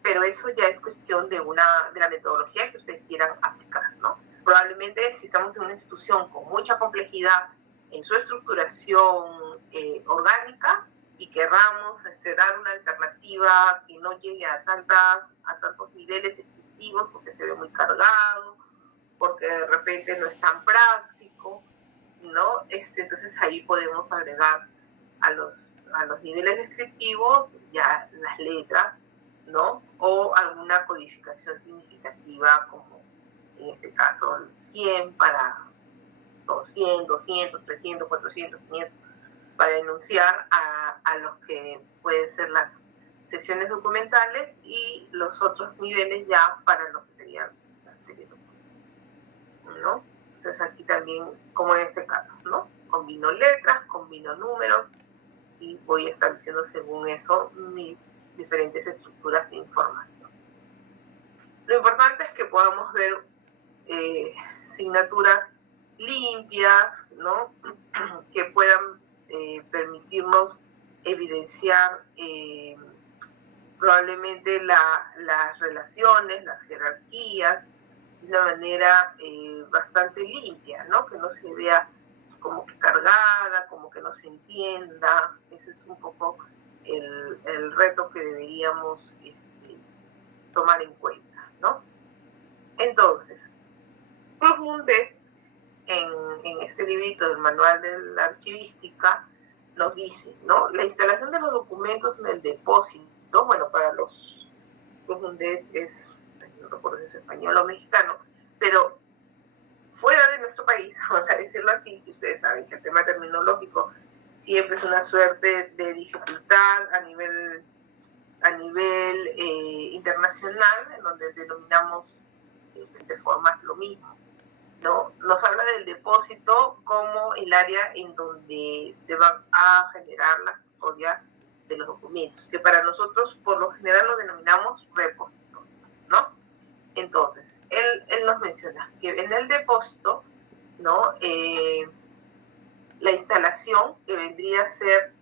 Pero eso ya es cuestión de la metodología que ustedes quieran aplicar, ¿no? Probablemente si estamos en una institución con mucha complejidad en su estructuración orgánica y querramos dar una alternativa que no llegue a tantos niveles descriptivos porque se ve muy cargado, porque de repente no es tan práctico, ¿no? Entonces ahí podemos agregar a los niveles descriptivos ya las letras, ¿no? O alguna codificación significativa, como en este caso el 100 para 100, 200, 300, 400, 500, para enunciar a los que pueden ser las secciones documentales, y los otros niveles ya para lo que serían las series documentales, ¿no? Entonces aquí también, como en este caso, ¿no? Combino letras, combino números, y voy estableciendo según eso mis diferentes estructuras de información. Lo importante es que podamos ver signaturas limpias, ¿no? Que puedan permitirnos evidenciar probablemente las relaciones, las jerarquías, de una manera bastante limpia, ¿no? Que no se vea como que cargada, como que no se entienda. Ese es un poco el reto que deberíamos tomar en cuenta, ¿no? Entonces, Mundet, en este librito del manual de la archivística, nos dice, ¿no? La instalación de los documentos en el depósito, bueno, para los Mundet es, no recuerdo si es español o mexicano, pero fuera de nuestro país, vamos a decirlo así, que ustedes saben que el tema terminológico siempre es una suerte de dificultad a nivel internacional, en donde denominamos de formas lo mismo, ¿no? Nos habla del depósito como el área en donde se va a generar la custodia de los documentos, que para nosotros por lo general lo denominamos repositorio, ¿no? Entonces, él nos menciona que en el depósito, ¿no? La instalación que vendría a ser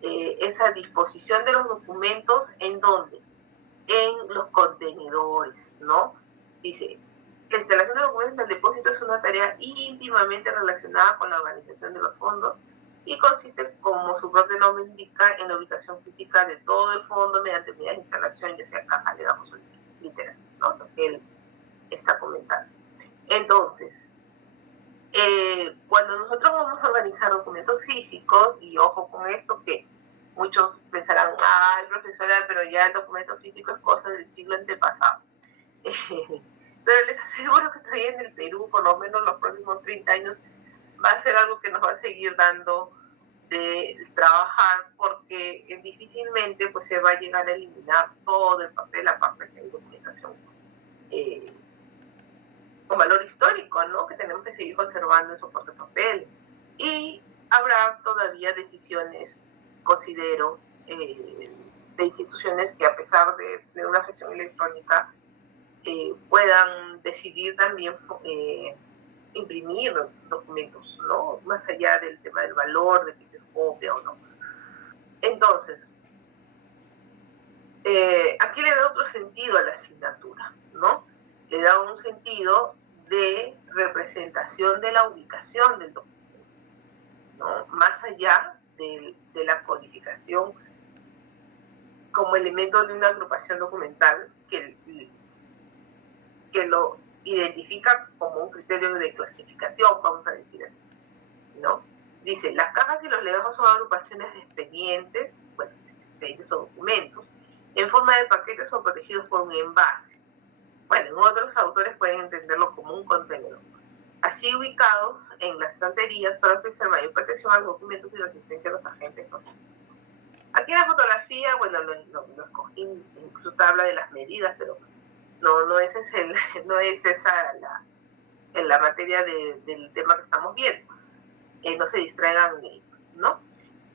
esa disposición de los documentos, ¿en dónde? En los contenedores, ¿no? Dice, la instalación de documentos en el depósito es una tarea íntimamente relacionada con la organización de los fondos y consiste, como su propio nombre indica, en la ubicación física de todo el fondo mediante medidas de instalación, ya sea caja, legajos o literal, ¿no? Lo que él está comentando. Entonces, cuando nosotros vamos a organizar documentos físicos, y ojo con esto, que muchos pensarán, ay, profesora, pero ya el documento físico es cosa del siglo antepasado. Pero les aseguro que todavía en el Perú, por lo menos los próximos 30 años, va a ser algo que nos va a seguir dando de trabajar, porque difícilmente pues, se va a llegar a eliminar todo el papel, aparte que hay documentación con valor histórico, ¿no? Que tenemos que seguir conservando en soporte papel. Y habrá todavía decisiones, considero, de instituciones que a pesar de una gestión electrónica puedan decidir también imprimir documentos, ¿no? Más allá del tema del valor, de que se copia o no. Entonces, aquí le da otro sentido a la asignatura, ¿no? Le da un sentido de representación de la ubicación del documento, ¿no? Más allá de la codificación como elemento de una agrupación documental que lo identifica como un criterio de clasificación, vamos a decir así, ¿no? Dice, las cajas y los legajos son agrupaciones de expedientes, bueno, expedientes o documentos, en forma de paquetes o protegidos por un envase. Bueno, otros autores pueden entenderlo como un contenedor. Así ubicados en las estanterías para ofrecer mayor protección a los documentos y la asistencia a los agentes constitutivos. Aquí en la fotografía, bueno, lo escogí, incluso habla de las medidas, pero no esa la materia del tema que estamos viendo. No se distraigan, ¿no?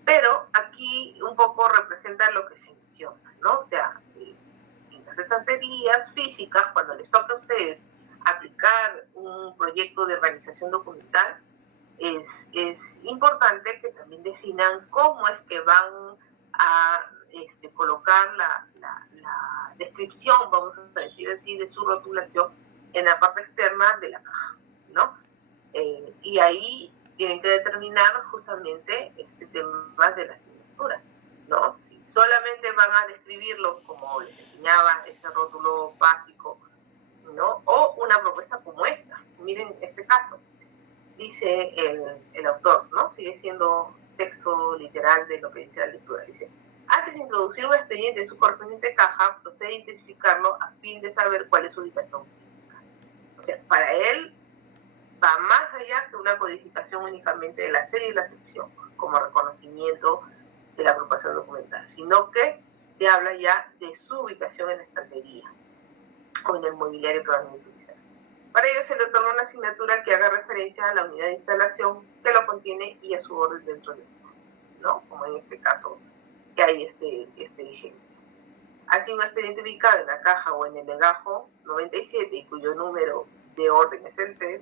Pero aquí un poco representa lo que se menciona, ¿no? O sea, en las estanterías físicas, cuando les toca a ustedes aplicar un proyecto de organización documental, es importante que también definan cómo es que van a colocar la descripción, vamos a decir así, de su rotulación en la parte externa de la caja, ¿no? Y ahí tienen que determinar justamente este tema de la asignatura, ¿no? Si solamente van a describirlo como les enseñaba ese rótulo básico, ¿no? O una propuesta como esta. Miren este caso. Dice el autor, ¿no? Sigue siendo texto literal de lo que dice la lectura. Dice, antes de introducir un expediente en su correspondiente caja, procede a identificarlo a fin de saber cuál es su ubicación física. O sea, para él va más allá que una codificación únicamente de la serie y la sección, como reconocimiento de la agrupación documental, sino que te habla ya de su ubicación en la estantería o en el mobiliario que van a utilizar. Para ello se le otorga una asignatura que haga referencia a la unidad de instalación que lo contiene y a su orden dentro de esta. ¿no? Como en este caso que hay este ejemplo. Así, un expediente ubicado en la caja o en el legajo 97 y cuyo número de orden es el 3,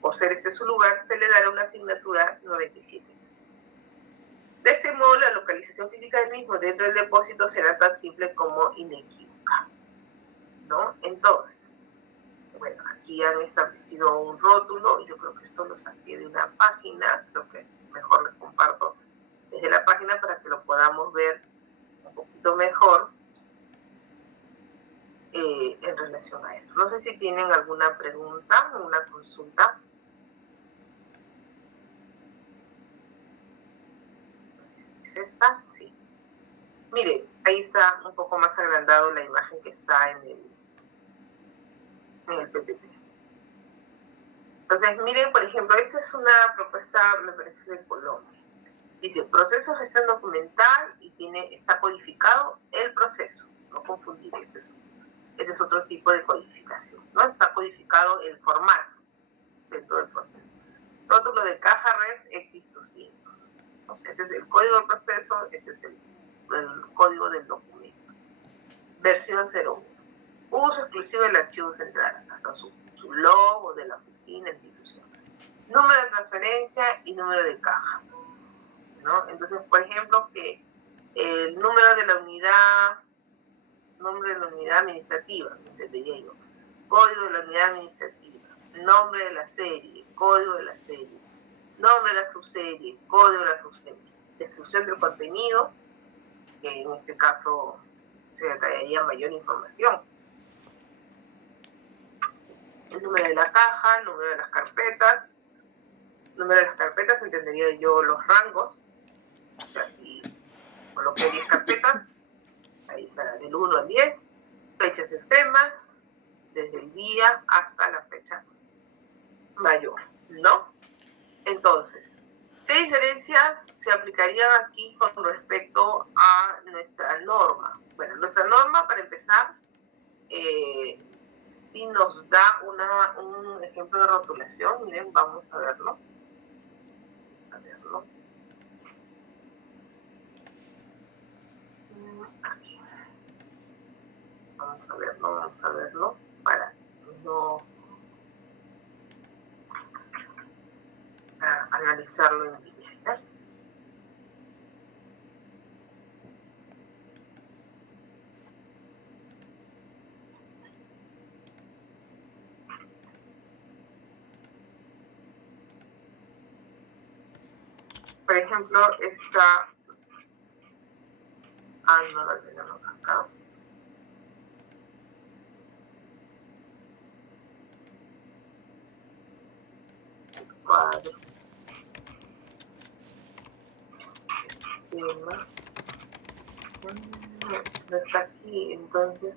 por ser este su lugar, se le dará una asignatura 97. De este modo, la localización física del mismo dentro del depósito será tan simple como inequívoca, ¿no? Entonces, bueno, aquí han establecido un rótulo, y yo creo que esto lo saqué de una página, creo que mejor les comparto desde la página para que lo podamos ver un poquito mejor en relación a eso. No sé si tienen alguna pregunta o una consulta. ¿Es esta? Sí. Mire, ahí está un poco más agrandado la imagen que está en el PPT. Entonces, miren, por ejemplo, esta es una propuesta, me parece, de Colombia. Dice, proceso de gestión documental y está codificado el proceso. No confundir, este es otro tipo de codificación, ¿no? Está codificado el formato dentro del proceso. Rótulo de caja ref X200. ¿No? Este es el código del proceso, este es el código del documento. Versión 01. Uso exclusivo del archivo central, hasta su logo de la oficina, institución. Número de transferencia y número de caja, ¿no? Entonces, por ejemplo, que el número de la unidad, nombre de la unidad administrativa, entendería yo, código de la unidad administrativa, nombre de la serie, código de la serie, nombre de la subserie, código de la subserie, descripción del contenido, que en este caso se detallaría mayor información, el número de la caja, el número de las carpetas, entendería yo los rangos, o sea, si coloqué 10 carpetas, ahí estará del 1 al 10, fechas extremas, desde el día hasta la fecha mayor, ¿no? Entonces, ¿qué diferencias se aplicarían aquí con respecto a nuestra norma? Bueno, nuestra norma, para empezar, sí nos da un ejemplo de rotulación. Miren, vamos a verlo. Aquí. Vamos a verlo, para no analizarlo en línea, ¿ya? Por ejemplo, esta... no la tenemos acá. Cuadro. Tema. No está aquí, entonces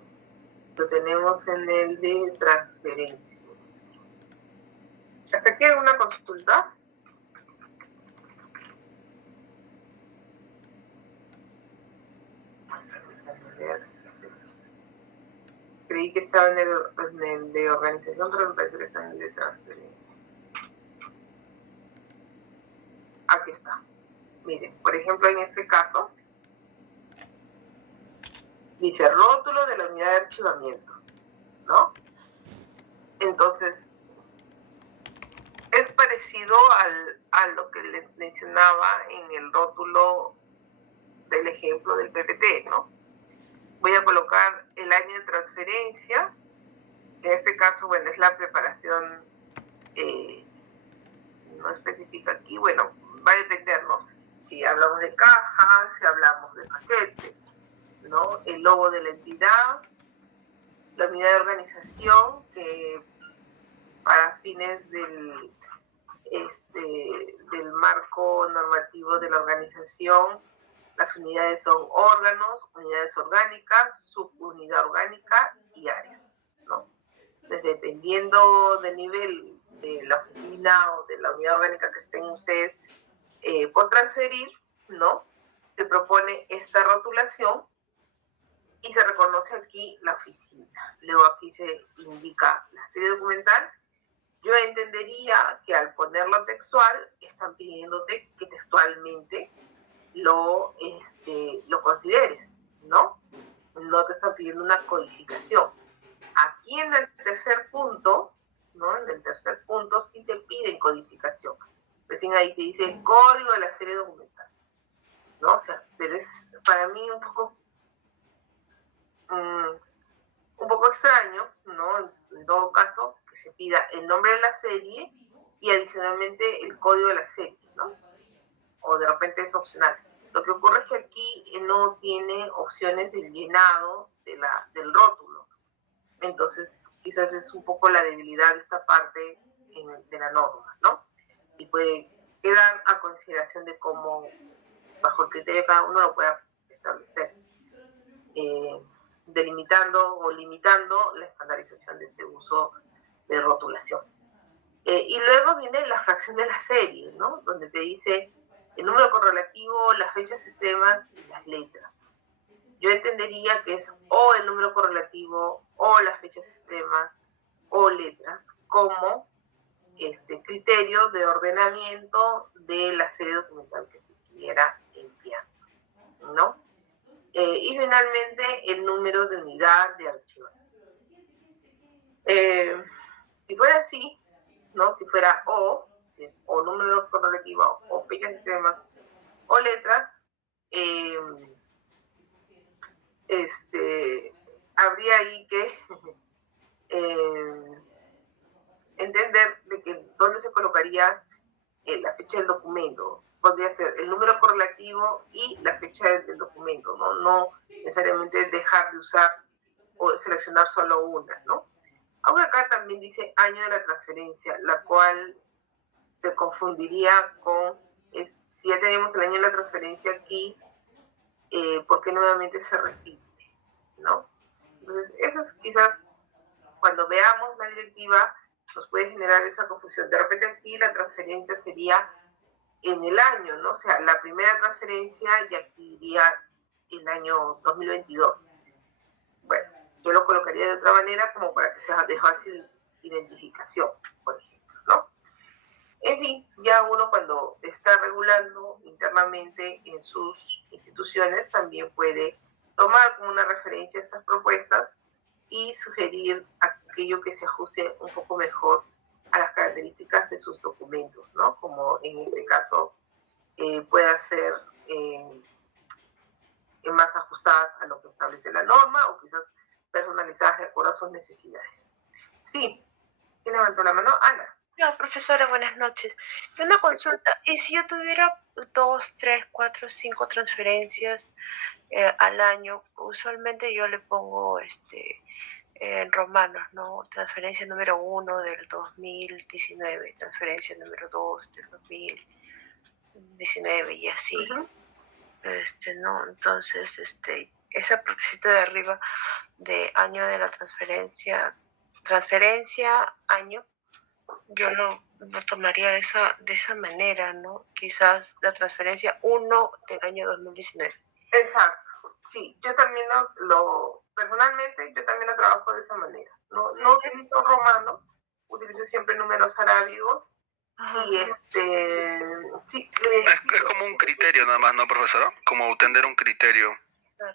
lo tenemos en el de transferencia. ¿Hasta aquí alguna consulta? Creí que estaba en el de organización, pero me parece que está en el de transferencia. Aquí está. Miren, por ejemplo, en este caso, dice rótulo de la unidad de archivamiento, ¿no? Entonces, es parecido a lo que les mencionaba en el rótulo del ejemplo del PPT, ¿no? Voy a colocar el año de transferencia. En este caso, bueno, es la preparación, no especifica aquí, bueno, va a depender, ¿no? Si hablamos de caja, si hablamos de paquete, ¿no? El logo de la entidad, la unidad de organización, que para fines del marco normativo de la organización, las unidades son órganos, unidades orgánicas, subunidad orgánica y áreas, ¿no? Entonces, dependiendo del nivel de la oficina o de la unidad orgánica que estén ustedes por transferir, ¿no? Se propone esta rotulación y se reconoce aquí la oficina. Luego aquí se indica la serie documental. Yo entendería que al ponerlo textual, están pidiéndote que textualmente lo consideres, ¿no? No te están pidiendo una codificación. Aquí en el tercer punto, ¿no? En el tercer punto sí te piden codificación. Recién ahí te dice el código de la serie documental, ¿no? O sea, pero es para mí un poco extraño, ¿no? En todo caso, que se pida el nombre de la serie y adicionalmente el código de la serie, ¿no? O de repente es opcional. Lo que ocurre es que aquí no tiene opciones del llenado del rótulo. Entonces, quizás es un poco la debilidad de esta parte de la norma, ¿no? Y puede quedar a consideración de cómo, bajo el criterio de cada uno, lo pueda establecer, delimitando o limitando la estandarización de este uso de rotulación. Y luego viene la fracción de la serie, ¿no? Donde te dice el número correlativo, las fechas, sistemas y las letras. Yo entendería que es o el número correlativo o las fechas, sistemas o letras como criterio de ordenamiento de la serie documental que se estuviera enviando, ¿no? Y finalmente el número de unidad de archivo. Si fuera así, ¿no? Si fuera si es o número correlativo o fechas, sistemas o letras, habría ahí que entender de que dónde se colocaría la fecha del documento. Podría ser el número correlativo y la fecha del documento, ¿no? No necesariamente dejar de usar o seleccionar solo una, ¿no? Aunque acá también dice año de la transferencia, la cual se confundiría con, si ya tenemos el año de la transferencia aquí, ¿por qué nuevamente se repite? ¿No? Entonces, eso es quizás, cuando veamos la directiva, nos puede generar esa confusión. De repente aquí la transferencia sería en el año, ¿no? O sea, la primera transferencia y aquí iría el año 2022. Bueno, yo lo colocaría de otra manera como para que sea de fácil identificación, por ejemplo, ¿no? En fin, ya uno cuando está regulando internamente en sus instituciones también puede tomar como una referencia estas propuestas y sugerir aquello que se ajuste un poco mejor a las características de sus documentos, ¿no? Como en este caso pueda ser más ajustadas a lo que establece la norma o quizás personalizadas de acuerdo a sus necesidades. Sí, ¿quién levantó la mano? Ana. No, profesora, buenas noches. Una consulta, ¿y si yo tuviera 2, 3, 4, 5 transferencias al año? Usualmente yo le pongo en romanos, ¿no? Transferencia número 1 del 2019, transferencia número 2 del 2019 y así. Uh-huh. ¿No? Entonces, esa partecita de arriba de año de la transferencia, año, yo lo tomaría de esa manera, ¿no? Quizás la transferencia 1 del año 2019. Exacto, sí, yo también personalmente, yo también lo trabajo de esa manera. No utilizo romano, utilizo siempre números arábigos. Ajá. Y sí. Es como un criterio nada más, ¿no, profesora? Como tener un criterio.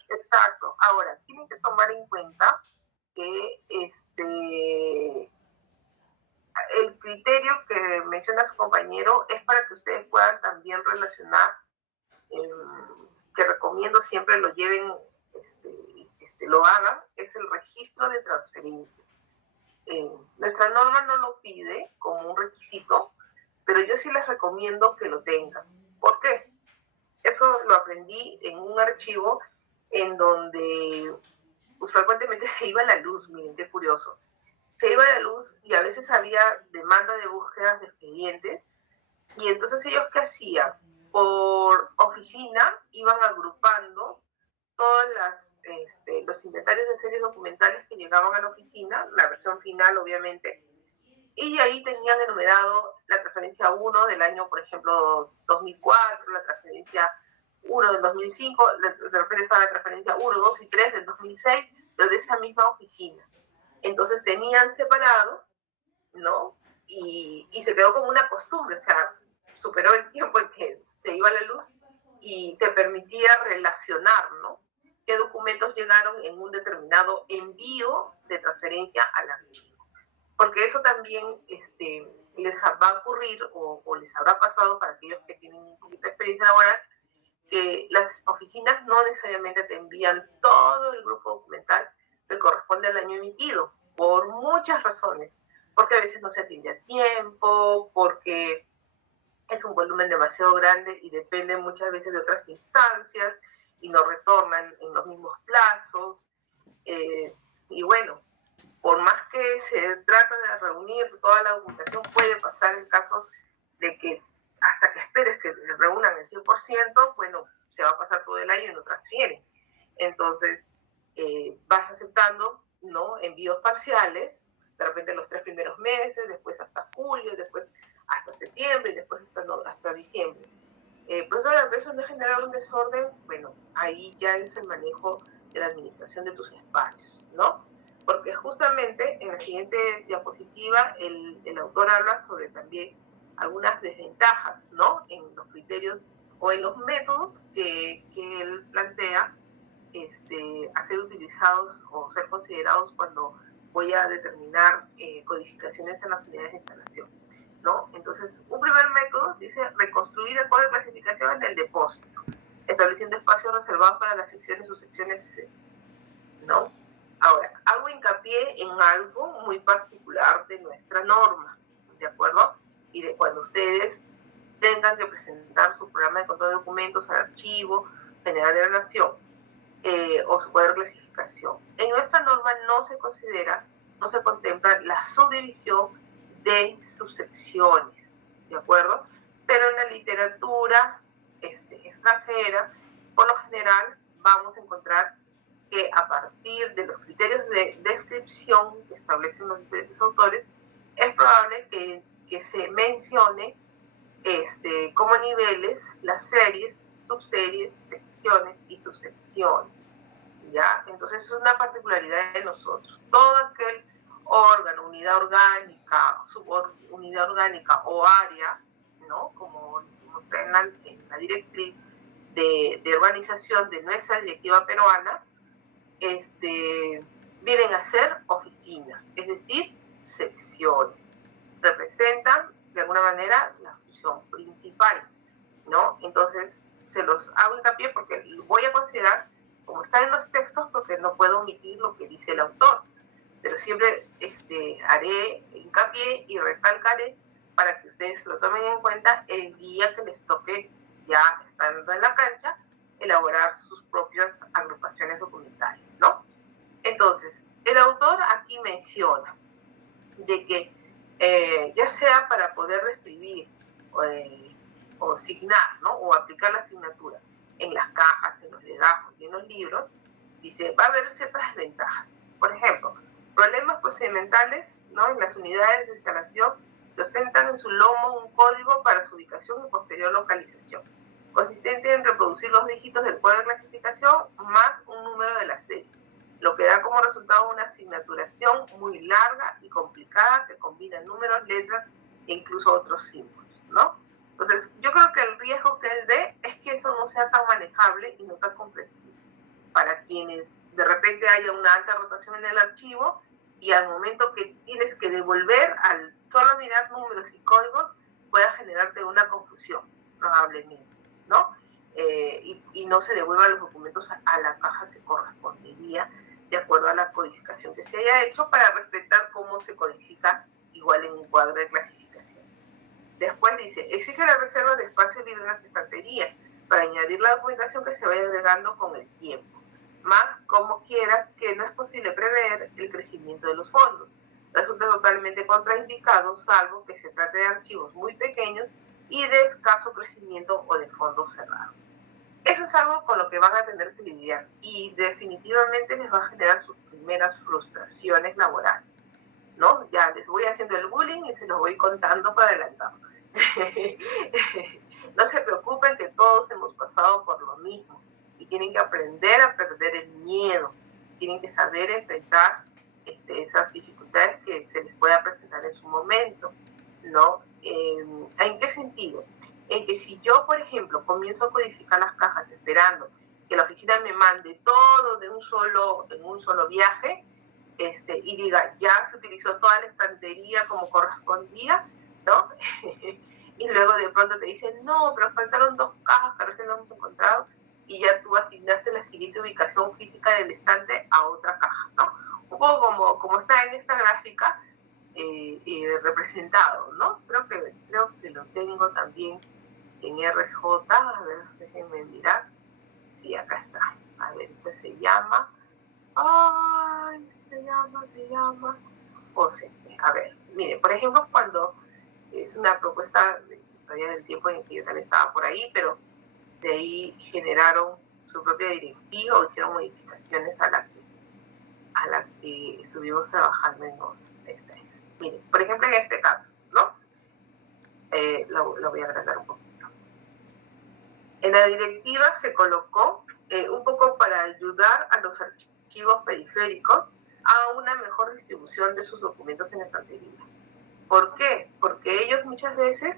Exacto. Ahora, tienen que tomar en cuenta que el criterio que menciona su compañero es para que ustedes puedan también relacionar, que recomiendo siempre lo lleven, lo hagan, es el registro de transferencias. Nuestra norma no lo pide como un requisito, pero yo sí les recomiendo que lo tengan. ¿Por qué? Eso lo aprendí en un archivo en donde frecuentemente se iba la luz, miren qué curioso. Se iba la luz y a veces había demanda de búsquedas de expedientes y entonces ellos ¿qué hacían? Por oficina iban agrupando todos los inventarios de series documentales que llegaban a la oficina, la versión final obviamente, y ahí tenían enumerado la transferencia 1 del año, por ejemplo, 2004, la transferencia 1 del 2005, de repente estaba la transferencia 1, 2 y 3 del 2006, pero de esa misma oficina. Entonces tenían separado, ¿no? Y se quedó como una costumbre, o sea, superó el tiempo en que se iba la luz y te permitía relacionar, ¿no? Qué documentos llegaron en un determinado envío de transferencia al archivo. Porque eso también les va a ocurrir o les habrá pasado para aquellos que tienen un poquito de experiencia laboral, que las oficinas no necesariamente te envían todo el grupo documental que corresponde al año emitido, por muchas razones. Porque a veces no se atiende a tiempo, porque es un volumen demasiado grande y depende muchas veces de otras instancias y no retornan en los mismos plazos. Y bueno, por más que se trata de reunir toda la documentación, puede pasar el caso de que hasta que esperes que reúnan el 100%, bueno, se va a pasar todo el año y no transfieren. Entonces, vas aceptando, ¿no?, envíos parciales, de repente los 3 primeros meses, después hasta julio, después hasta septiembre y después hasta diciembre. Profesor, ¿eso no genera un desorden? Bueno, ahí ya es el manejo de la administración de tus espacios, ¿no? Porque justamente en la siguiente diapositiva el autor habla sobre también algunas desventajas, ¿no?, en los criterios o en los métodos que él plantea a ser utilizados o ser considerados cuando voy a determinar codificaciones en las unidades de instalación, ¿no? Entonces, un primer método dice reconstruir el código de clasificación en el depósito, estableciendo espacios reservados para las secciones o subsecciones, ¿no? Ahora, hago hincapié en algo muy particular de nuestra norma, ¿de acuerdo? Y de cuando ustedes tengan que presentar su programa de control de documentos al Archivo General de la Nación o su cuadro de clasificación. En nuestra norma no se considera, no se contempla la subdivisión de subsecciones, ¿de acuerdo? Pero en la literatura extranjera, por lo general, vamos a encontrar que a partir de los criterios de descripción que establecen los diferentes autores, es probable que se mencione como niveles las series, subseries, secciones y subsecciones, ¿ya? Entonces es una particularidad de nosotros. Todo aquel órgano, unidad orgánica, subunidad orgánica o área, ¿no?, como les mostré en la directriz de organización de nuestra directiva peruana, vienen a ser oficinas, es decir, secciones. Representan de alguna manera la función principal, ¿no? Entonces, se los hago hincapié porque voy a considerar, como está en los textos, porque no puedo omitir lo que dice el autor, pero siempre haré hincapié y recalcaré para que ustedes lo tomen en cuenta el día que les toque, ya estando en la cancha, elaborar sus propias agrupaciones documentales, ¿no? Entonces, el autor aquí menciona de que ya sea para poder describir o asignar, ¿no?, o aplicar la asignatura en las cajas, en los legajos y en los libros, dice, va a haber ciertas desventajas. Por ejemplo, problemas procedimentales, ¿no?, en las unidades de instalación que ostentan en su lomo un código para su ubicación y posterior localización, consistente en reproducir los dígitos del cuadro de clasificación más un número de la serie, lo que da como resultado una asignaturación muy larga y complicada que combina números, letras e incluso otros símbolos, ¿no? Entonces, yo creo que el riesgo que él ve es que eso no sea tan manejable y no tan comprensible para quienes de repente haya una alta rotación en el archivo y al momento que tienes que devolver, al solo mirar números y códigos, pueda generarte una confusión, probablemente, ¿no? Y no se devuelvan los documentos a la caja que correspondería de acuerdo a la codificación que se haya hecho para respetar cómo se codifica igual en un cuadro de clasificación. Después dice, exige la reserva de espacio libre en las estanterías para añadir la documentación que se vaya agregando con el tiempo. Más como quiera que no es posible prever el crecimiento de los fondos. Resulta totalmente contraindicado, salvo que se trate de archivos muy pequeños y de escaso crecimiento o de fondos cerrados. Eso es algo con lo que van a tener que lidiar y definitivamente les va a generar sus primeras frustraciones laborales, ¿no? Ya les voy haciendo el bullying y se los voy contando para adelantado. No se preocupen que todos hemos pasado por lo mismo y tienen que aprender a perder el miedo, tienen que saber enfrentar esas dificultades que se les pueda presentar en su momento, ¿no? ¿En qué sentido? en que si yo, por ejemplo, comienzo a codificar las cajas esperando que la oficina me mande todo en un solo viaje, y diga, ya se utilizó toda la estantería como correspondía, ¿no? Y luego de pronto te dicen, no, pero faltaron 2 cajas que recién no hemos encontrado, y ya tú asignaste la siguiente ubicación física del estante a otra caja, ¿no? Un poco como está en esta gráfica representado, ¿no? Creo que lo tengo también en RJ, a ver, déjenme mirar. Sí, acá está. A ver, este se llama... ¡Ay! Se llama... OCP. A ver, mire, por ejemplo, cuando es una propuesta todavía del tiempo en que yo también estaba por ahí, pero de ahí generaron su propia directiva o hicieron modificaciones a la que estuvimos trabajando en OCP. Mire, por ejemplo, en este caso, ¿no? Lo voy a agrandar un poquito. En la directiva se colocó un poco para ayudar a los archivos periféricos a una mejor distribución de sus documentos en estantería. ¿Por qué? Porque ellos muchas veces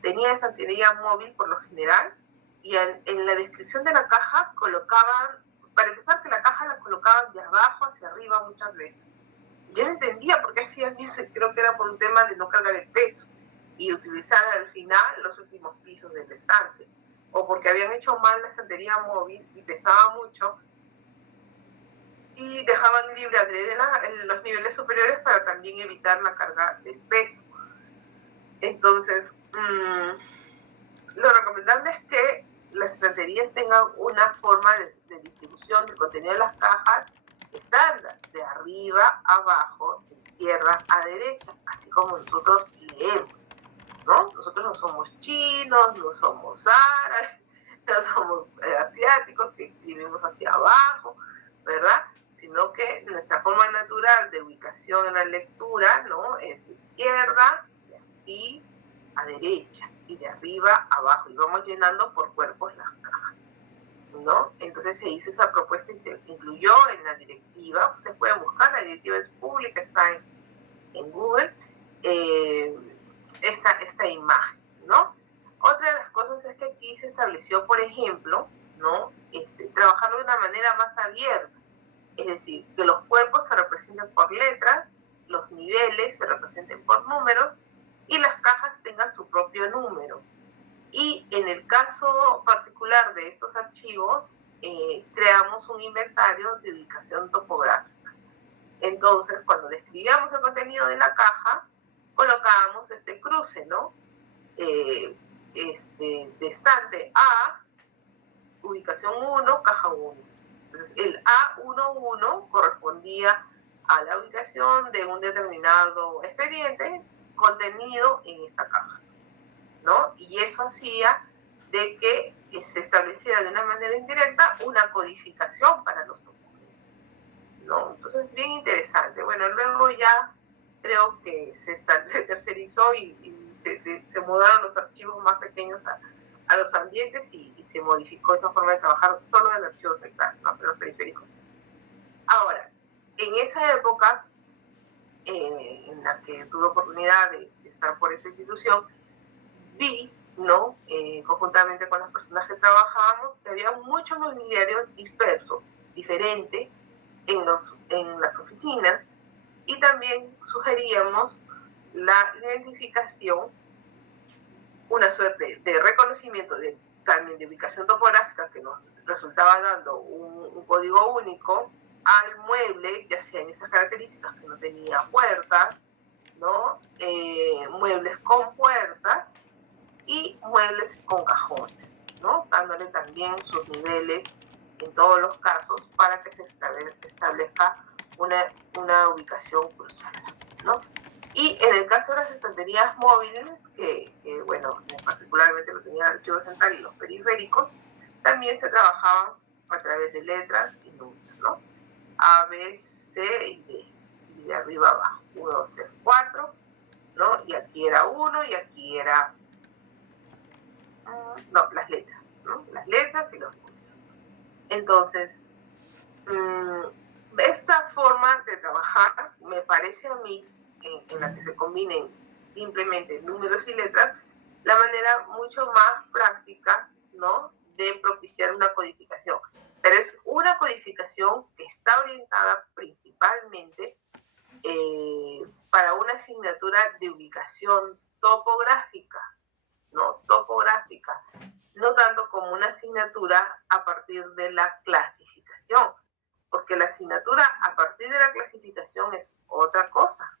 tenían estantería móvil por lo general y en la descripción de la caja colocaban, para empezar, que la caja la colocaban de abajo hacia arriba muchas veces. Yo no entendía por qué hacían eso, creo que era por un tema de no cargar el peso y utilizar al final los últimos pisos del estante, o porque habían hecho mal la estantería móvil y pesaba mucho y dejaban libre en los niveles superiores para también evitar la carga del peso. Entonces, lo recomendable es que las estanterías tengan una forma de distribución del contenido de las cajas estándar, de arriba a abajo, de izquierda a derecha, así como nosotros leemos, ¿no? Nosotros no somos chinos, no somos árabes, no somos asiáticos que escribimos hacia abajo, ¿verdad? Sino que nuestra forma natural de ubicación en la lectura, ¿no? Es de izquierda, de aquí a derecha, y de arriba a abajo, y vamos llenando por cuerpos las cajas, ¿no? Entonces se hizo esa propuesta y se incluyó en la directiva. Ustedes pueden buscar, la directiva es pública, está en Google, esta imagen, ¿no? Otra de las cosas es que aquí se estableció, por ejemplo, ¿no? Trabajarlo de una manera más abierta, es decir, que los cuerpos se representen por letras, los niveles se representen por números y las cajas tengan su propio número. Y en el caso particular de estos archivos, creamos un inventario de ubicación topográfica. Entonces, cuando describíamos el contenido de la caja, colocábamos este cruce, ¿no? De estante A, ubicación 1, caja 1. Entonces, el A11 correspondía a la ubicación de un determinado expediente contenido en esta caja, ¿no? Y eso hacía de que se estableciera de una manera indirecta una codificación para los documentos, ¿no? Entonces es bien interesante. Bueno, luego ya creo que se tercerizó y se mudaron los archivos más pequeños a los ambientes y se modificó esa forma de trabajar solo del archivo central, ¿no? De los periféricos. Ahora, en esa época en la que tuve oportunidad de estar por esa institución, vi, ¿no? Conjuntamente con las personas que trabajábamos, que había mucho mobiliario disperso, diferente en las oficinas, y también sugeríamos la identificación, una suerte de reconocimiento también de ubicación topográfica que nos resultaba dando un código único al mueble, ya sea en esas características que no tenía puertas, ¿no? Muebles con puertas y muebles con cajones, ¿no? Dándole también sus niveles en todos los casos para que se establezca una ubicación cruzada, ¿no? Y en el caso de las estanterías móviles, que bueno, particularmente lo tenía el archivo central y los periféricos, también se trabajaban a través de letras y números, ¿no? A, B, C y D, y de arriba abajo, 1, 2, 3, 4, ¿no? Y aquí era 1 y aquí era, no, las letras, ¿no? Las letras y los números. Entonces, esta forma de trabajar me parece a mí, en la que se combinen simplemente números y letras, la manera mucho más práctica, ¿no?, de propiciar una codificación. Pero es una codificación que está orientada principalmente para una asignatura de ubicación topográfica, ¿no? Topográfica, no tanto como una asignatura a partir de la clasificación, porque la asignatura a partir de la clasificación es otra cosa,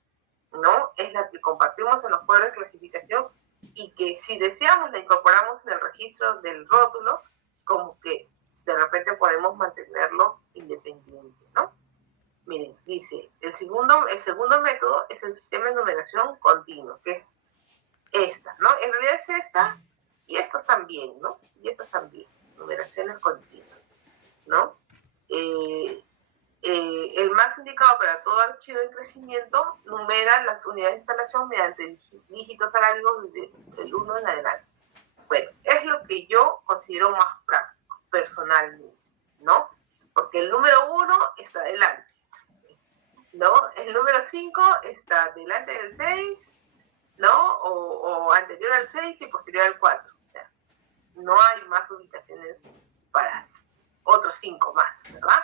¿no? Es la que compartimos en los cuadros de clasificación y que si deseamos la incorporamos en el registro del rótulo, como que de repente podemos mantenerlo independiente, ¿no? Miren, dice, el segundo método es el sistema de numeración continuo, que es esta, ¿no? En realidad es esta y estas también, ¿no? Y estas también, numeraciones continuas, ¿no? El más indicado para todo archivo de crecimiento numera las unidades de instalación mediante dígitos alárgicos desde el 1 en adelante. Bueno, es lo que yo considero más práctico, personalmente, ¿no? Porque el número 1 está adelante, ¿no? El número 5 está delante del 6, ¿no? O anterior al 6 y posterior al 4. O sea, no hay más ubicaciones para otros 5 más, ¿verdad?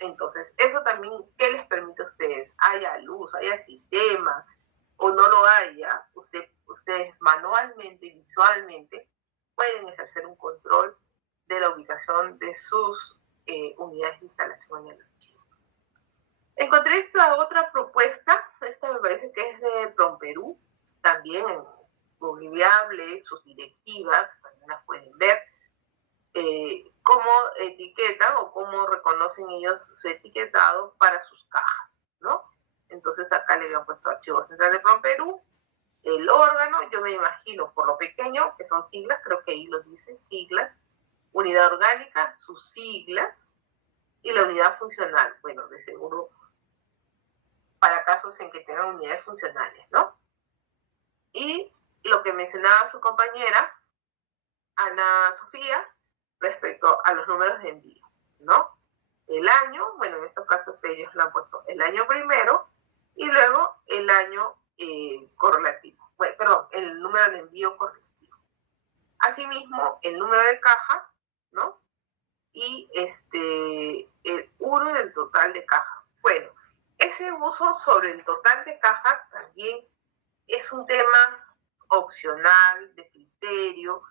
Entonces, eso también, ¿qué les permite a ustedes? Haya luz, haya sistema, o no lo haya, ustedes manualmente, visualmente, pueden ejercer un control de la ubicación de sus unidades de instalación en el archivo. Encontré esta otra propuesta, esta me parece que es de PROMPERÚ, también en Googleable, sus directivas, también las pueden ver, cómo etiquetan o cómo reconocen ellos su etiquetado para sus cajas, ¿no? Entonces acá le habían puesto Archivo Central de PROMPERÚ, el órgano, yo me imagino por lo pequeño, que son siglas, creo que ahí lo dice, siglas, unidad orgánica, sus siglas, y la unidad funcional, bueno, de seguro para casos en que tengan unidades funcionales, ¿no? Y lo que mencionaba su compañera, Ana Sofía, respecto a los números de envío, ¿no? El año, bueno, en estos casos ellos le han puesto el año primero y luego el año correlativo, bueno, perdón, el número de envío correlativo. Asimismo, el número de caja, ¿no? Y el uno del total de cajas. Bueno, ese uso sobre el total de cajas también es un tema opcional, de criterio,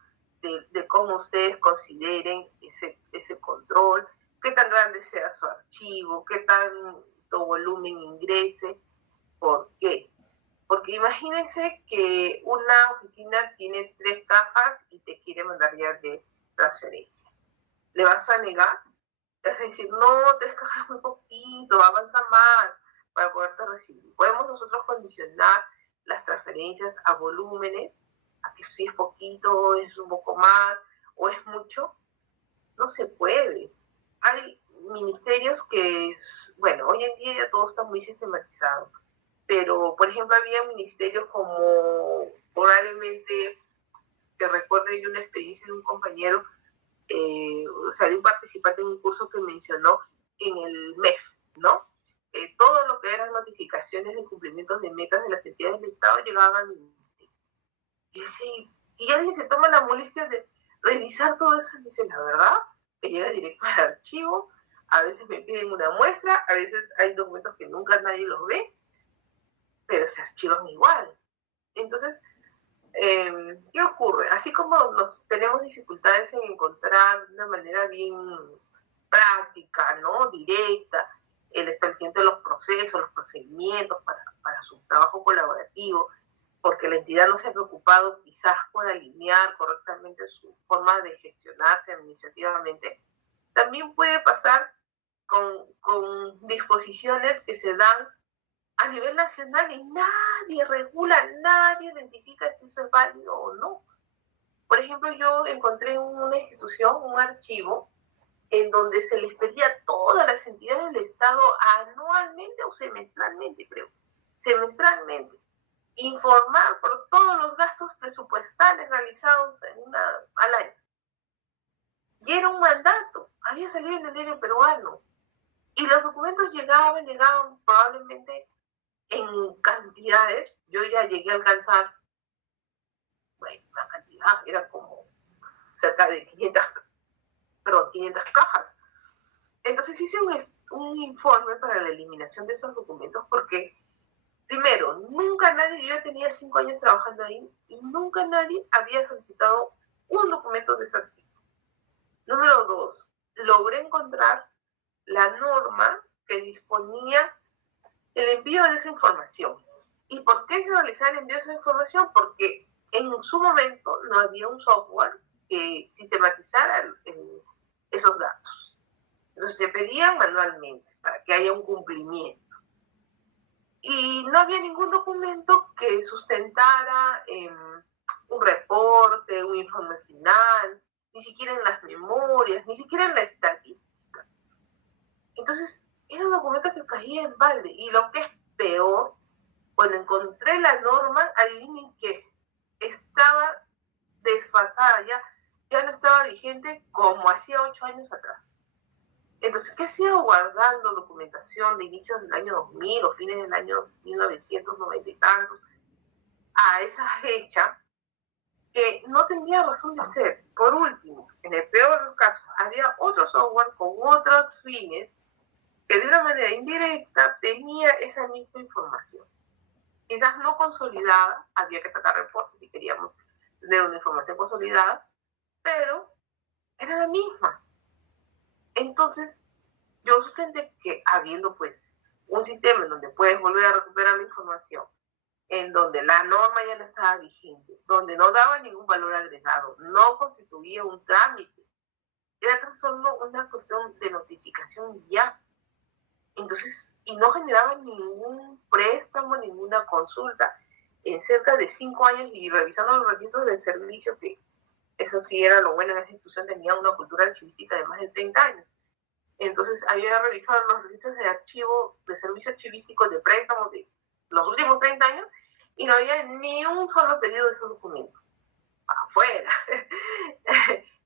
de cómo ustedes consideren ese control, qué tan grande sea su archivo, qué tanto volumen ingrese. ¿Por qué? Porque imagínense que una oficina tiene 3 cajas y te quiere mandar ya de transferencia. ¿Le vas a negar? Le vas a decir, no, 3 cajas es muy poquito, avanza más para poderte recibir. Podemos nosotros condicionar las transferencias a volúmenes, a que si es poquito, es un poco más, o es mucho. No se puede. Hay ministerios que, bueno, hoy en día ya todo está muy sistematizado, pero, por ejemplo, había ministerios como, probablemente, que recuerde yo una experiencia de un compañero, o sea, de un participante en un curso que mencionó en el MEF, ¿no? Todo lo que eran notificaciones de cumplimientos de metas de las entidades del Estado llegaban al ministerio. Y alguien se toma la molestia de revisar todo eso y dice, la verdad, que llega directo al archivo, a veces me piden una muestra, a veces hay documentos que nunca nadie los ve, pero se archivan igual. Entonces, ¿qué ocurre? Así como tenemos dificultades en encontrar de una manera bien práctica, ¿no? Directa, el establecimiento de los procesos, los procedimientos para su trabajo colaborativo, porque la entidad no se ha preocupado quizás por alinear correctamente su forma de gestionarse administrativamente, también puede pasar con disposiciones que se dan a nivel nacional y nadie regula, nadie identifica si eso es válido o no. Por ejemplo, yo encontré en una institución un archivo en donde se les pedía a todas las entidades del Estado anualmente o semestralmente, creo, semestralmente, informar por todos los gastos presupuestales realizados al año. Y era un mandato, había salido en el diario peruano. Y los documentos llegaban probablemente en cantidades. Yo ya llegué a alcanzar, bueno, una cantidad, era como cerca de 500 cajas. Entonces hice un informe para la eliminación de esos documentos porque, primero, nunca nadie, yo ya tenía 5 años trabajando ahí, y nunca nadie había solicitado un documento de ese tipo. Número 2, logré encontrar la norma que disponía el envío de esa información. ¿Y por qué se realizaba el envío de esa información? Porque en su momento no había un software que sistematizara esos datos. Entonces se pedían manualmente para que haya un cumplimiento. Y no había ningún documento que sustentara un reporte, un informe final, ni siquiera en las memorias, ni siquiera en la estadística. Entonces, era un documento que caía en balde. Y lo que es peor, cuando encontré la norma, adivinen que estaba desfasada, ya no estaba vigente como hacía 8 años atrás. Entonces, ¿qué hacía guardando documentación de inicios del año 2000 o fines del año 1990 y tantos a esa fecha que no tenía razón de ser? Por último, en el peor de los casos, había otro software con otros fines que de una manera indirecta tenía esa misma información. Quizás no consolidada, había que sacar reportes si queríamos tener una información consolidada, pero era la misma. Entonces, yo sustenté que habiendo pues un sistema en donde puedes volver a recuperar la información, en donde la norma ya no estaba vigente, donde no daba ningún valor agregado, no constituía un trámite, era tan solo una cuestión de notificación ya. Entonces, y no generaba ningún préstamo, ninguna consulta en cerca de 5 años, y revisando los registros de servicio, que eso sí era lo bueno en esa institución, tenía una cultura archivística de más de 30 años. Entonces, había revisado los registros de archivo, de servicio archivístico de préstamos de los últimos 30 años, y no había ni un solo pedido de esos documentos. Afuera.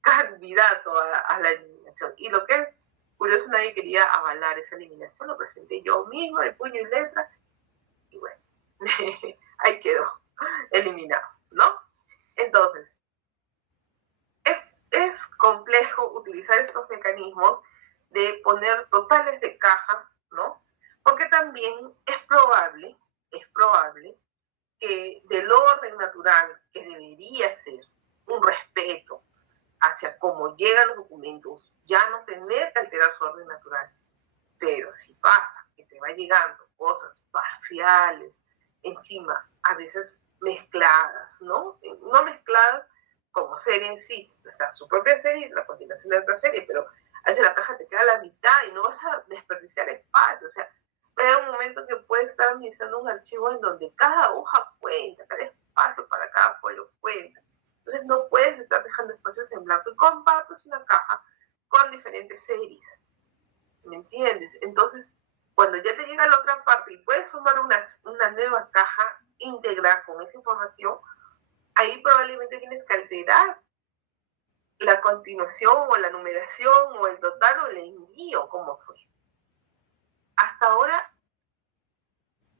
Candidato a la eliminación. Y lo que es curioso, nadie quería avalar esa eliminación, lo presenté yo mismo de puño y letra, y bueno, ahí quedó, eliminado, ¿no? Entonces, es complejo utilizar estos mecanismos de poner totales de caja, ¿no? Porque también es probable que del orden natural, que debería ser un respeto hacia cómo llegan los documentos, ya no tener que alterar su orden natural. Pero si pasa que te va llegando cosas parciales, encima, a veces mezcladas, ¿no? No mezcladas como serie en sí, está su propia serie, la continuación de otra serie, pero a veces la caja te queda a la mitad y no vas a desperdiciar espacio. O sea, hay un momento que puedes estar administrando un archivo en donde cada hoja cuenta, cada espacio para cada folio cuenta. Entonces no puedes estar dejando espacios en blanco y compartes una caja con diferentes series. ¿Me entiendes? Entonces, cuando ya te llega la otra parte y puedes formar una nueva caja íntegra con esa información, ahí probablemente tienes que alterar la continuación o la numeración o el total o el envío, como fue. Hasta ahora,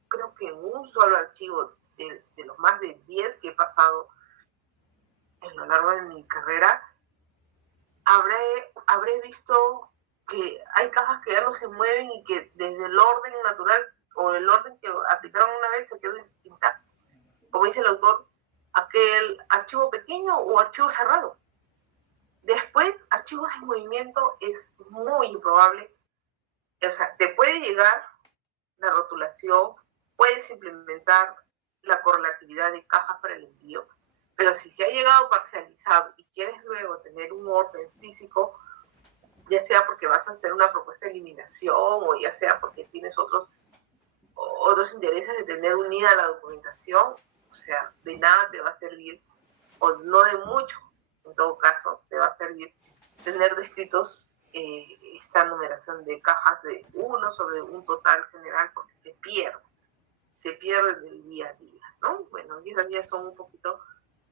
creo que en un solo archivo de los más de 10 que he pasado a lo largo de mi carrera, habré visto que hay cajas que ya no se mueven y que desde el orden natural o el orden que aplicaron una vez se quedó intacto. Como dice el autor, aquel archivo pequeño o archivo cerrado. Después, archivos en movimiento es muy improbable. O sea, te puede llegar la rotulación, puedes implementar la correlatividad de cajas para el envío, pero si se ha llegado parcializado y quieres luego tener un orden físico, ya sea porque vas a hacer una propuesta de eliminación o ya sea porque tienes otros intereses de tener unida la documentación, o sea, de nada te va a servir, o no de mucho, en todo caso, te va a servir tener descritos esta numeración de cajas de uno sobre un total general, porque se pierde del día a día, ¿no? Bueno, y esas ya son un poquito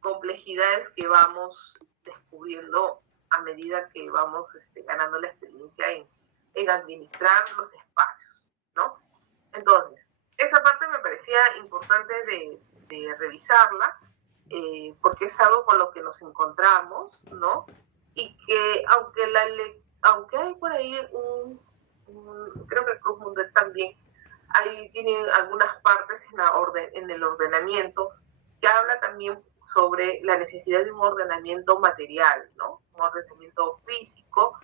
complejidades que vamos descubriendo a medida que vamos ganando la experiencia en administrar los espacios, ¿no? Entonces, esa parte me parecía importante de revisarla, porque es algo con lo que nos encontramos, ¿no? Y que aunque hay por ahí creo que el Club Mundial también, ahí tienen algunas partes en el ordenamiento que habla también sobre la necesidad de un ordenamiento material, ¿no? Un ordenamiento físico,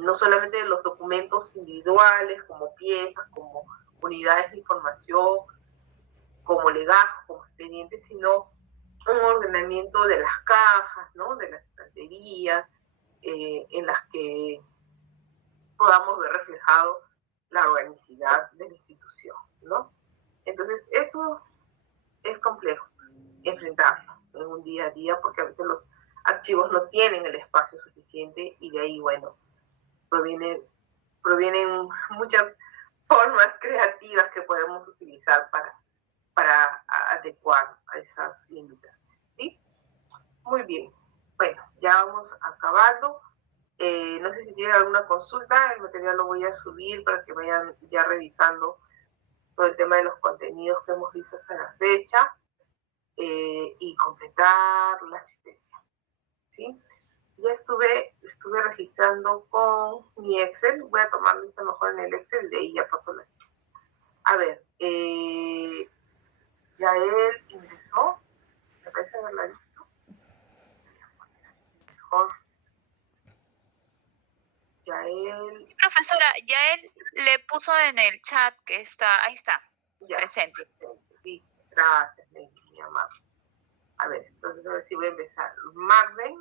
no solamente de los documentos individuales, como piezas, como unidades de información, como legajos, como expedientes, sino un ordenamiento de las cajas, ¿no? De las estanterías, en las que podamos ver reflejado la organicidad de la institución, ¿no? Entonces, eso es complejo, enfrentarlo en un día a día, porque a veces los archivos no tienen el espacio suficiente y de ahí, bueno, provienen muchas formas creativas que podemos utilizar para adecuar a esas limitaciones. ¿Sí? Muy bien. Bueno, ya vamos acabando. No sé si tienen alguna consulta, el material lo voy a subir para que vayan ya revisando todo el tema de los contenidos que hemos visto hasta la fecha y completar la asistencia. ¿Sí? Ya estuve registrando con mi Excel, voy a tomar lista mejor en el Excel, de ahí ya pasó la asistencia. A ver, ya él ingresó, me parece haberla visto. Mejor. Ya él. Sí, profesora, ya él le puso en el chat que está, ahí está, Ya, presente. Listo, gracias, mi amable. A ver, entonces a ver si voy a empezar. Marden,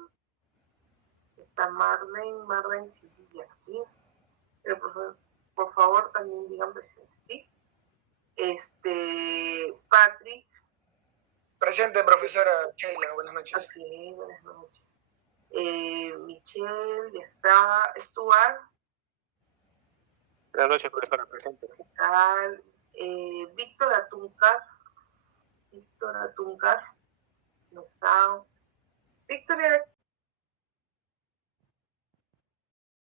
está Marden Sevilla, ¿sí? Pero por favor también digan presente, ¿sí? Patrick. Presente, profesora Sheila, buenas noches. Ok, buenas noches. Michelle, ya está. Stuart. Buenas noches, profesora, presente. ¿Qué tal? Víctor Atuncar, no está. Víctor era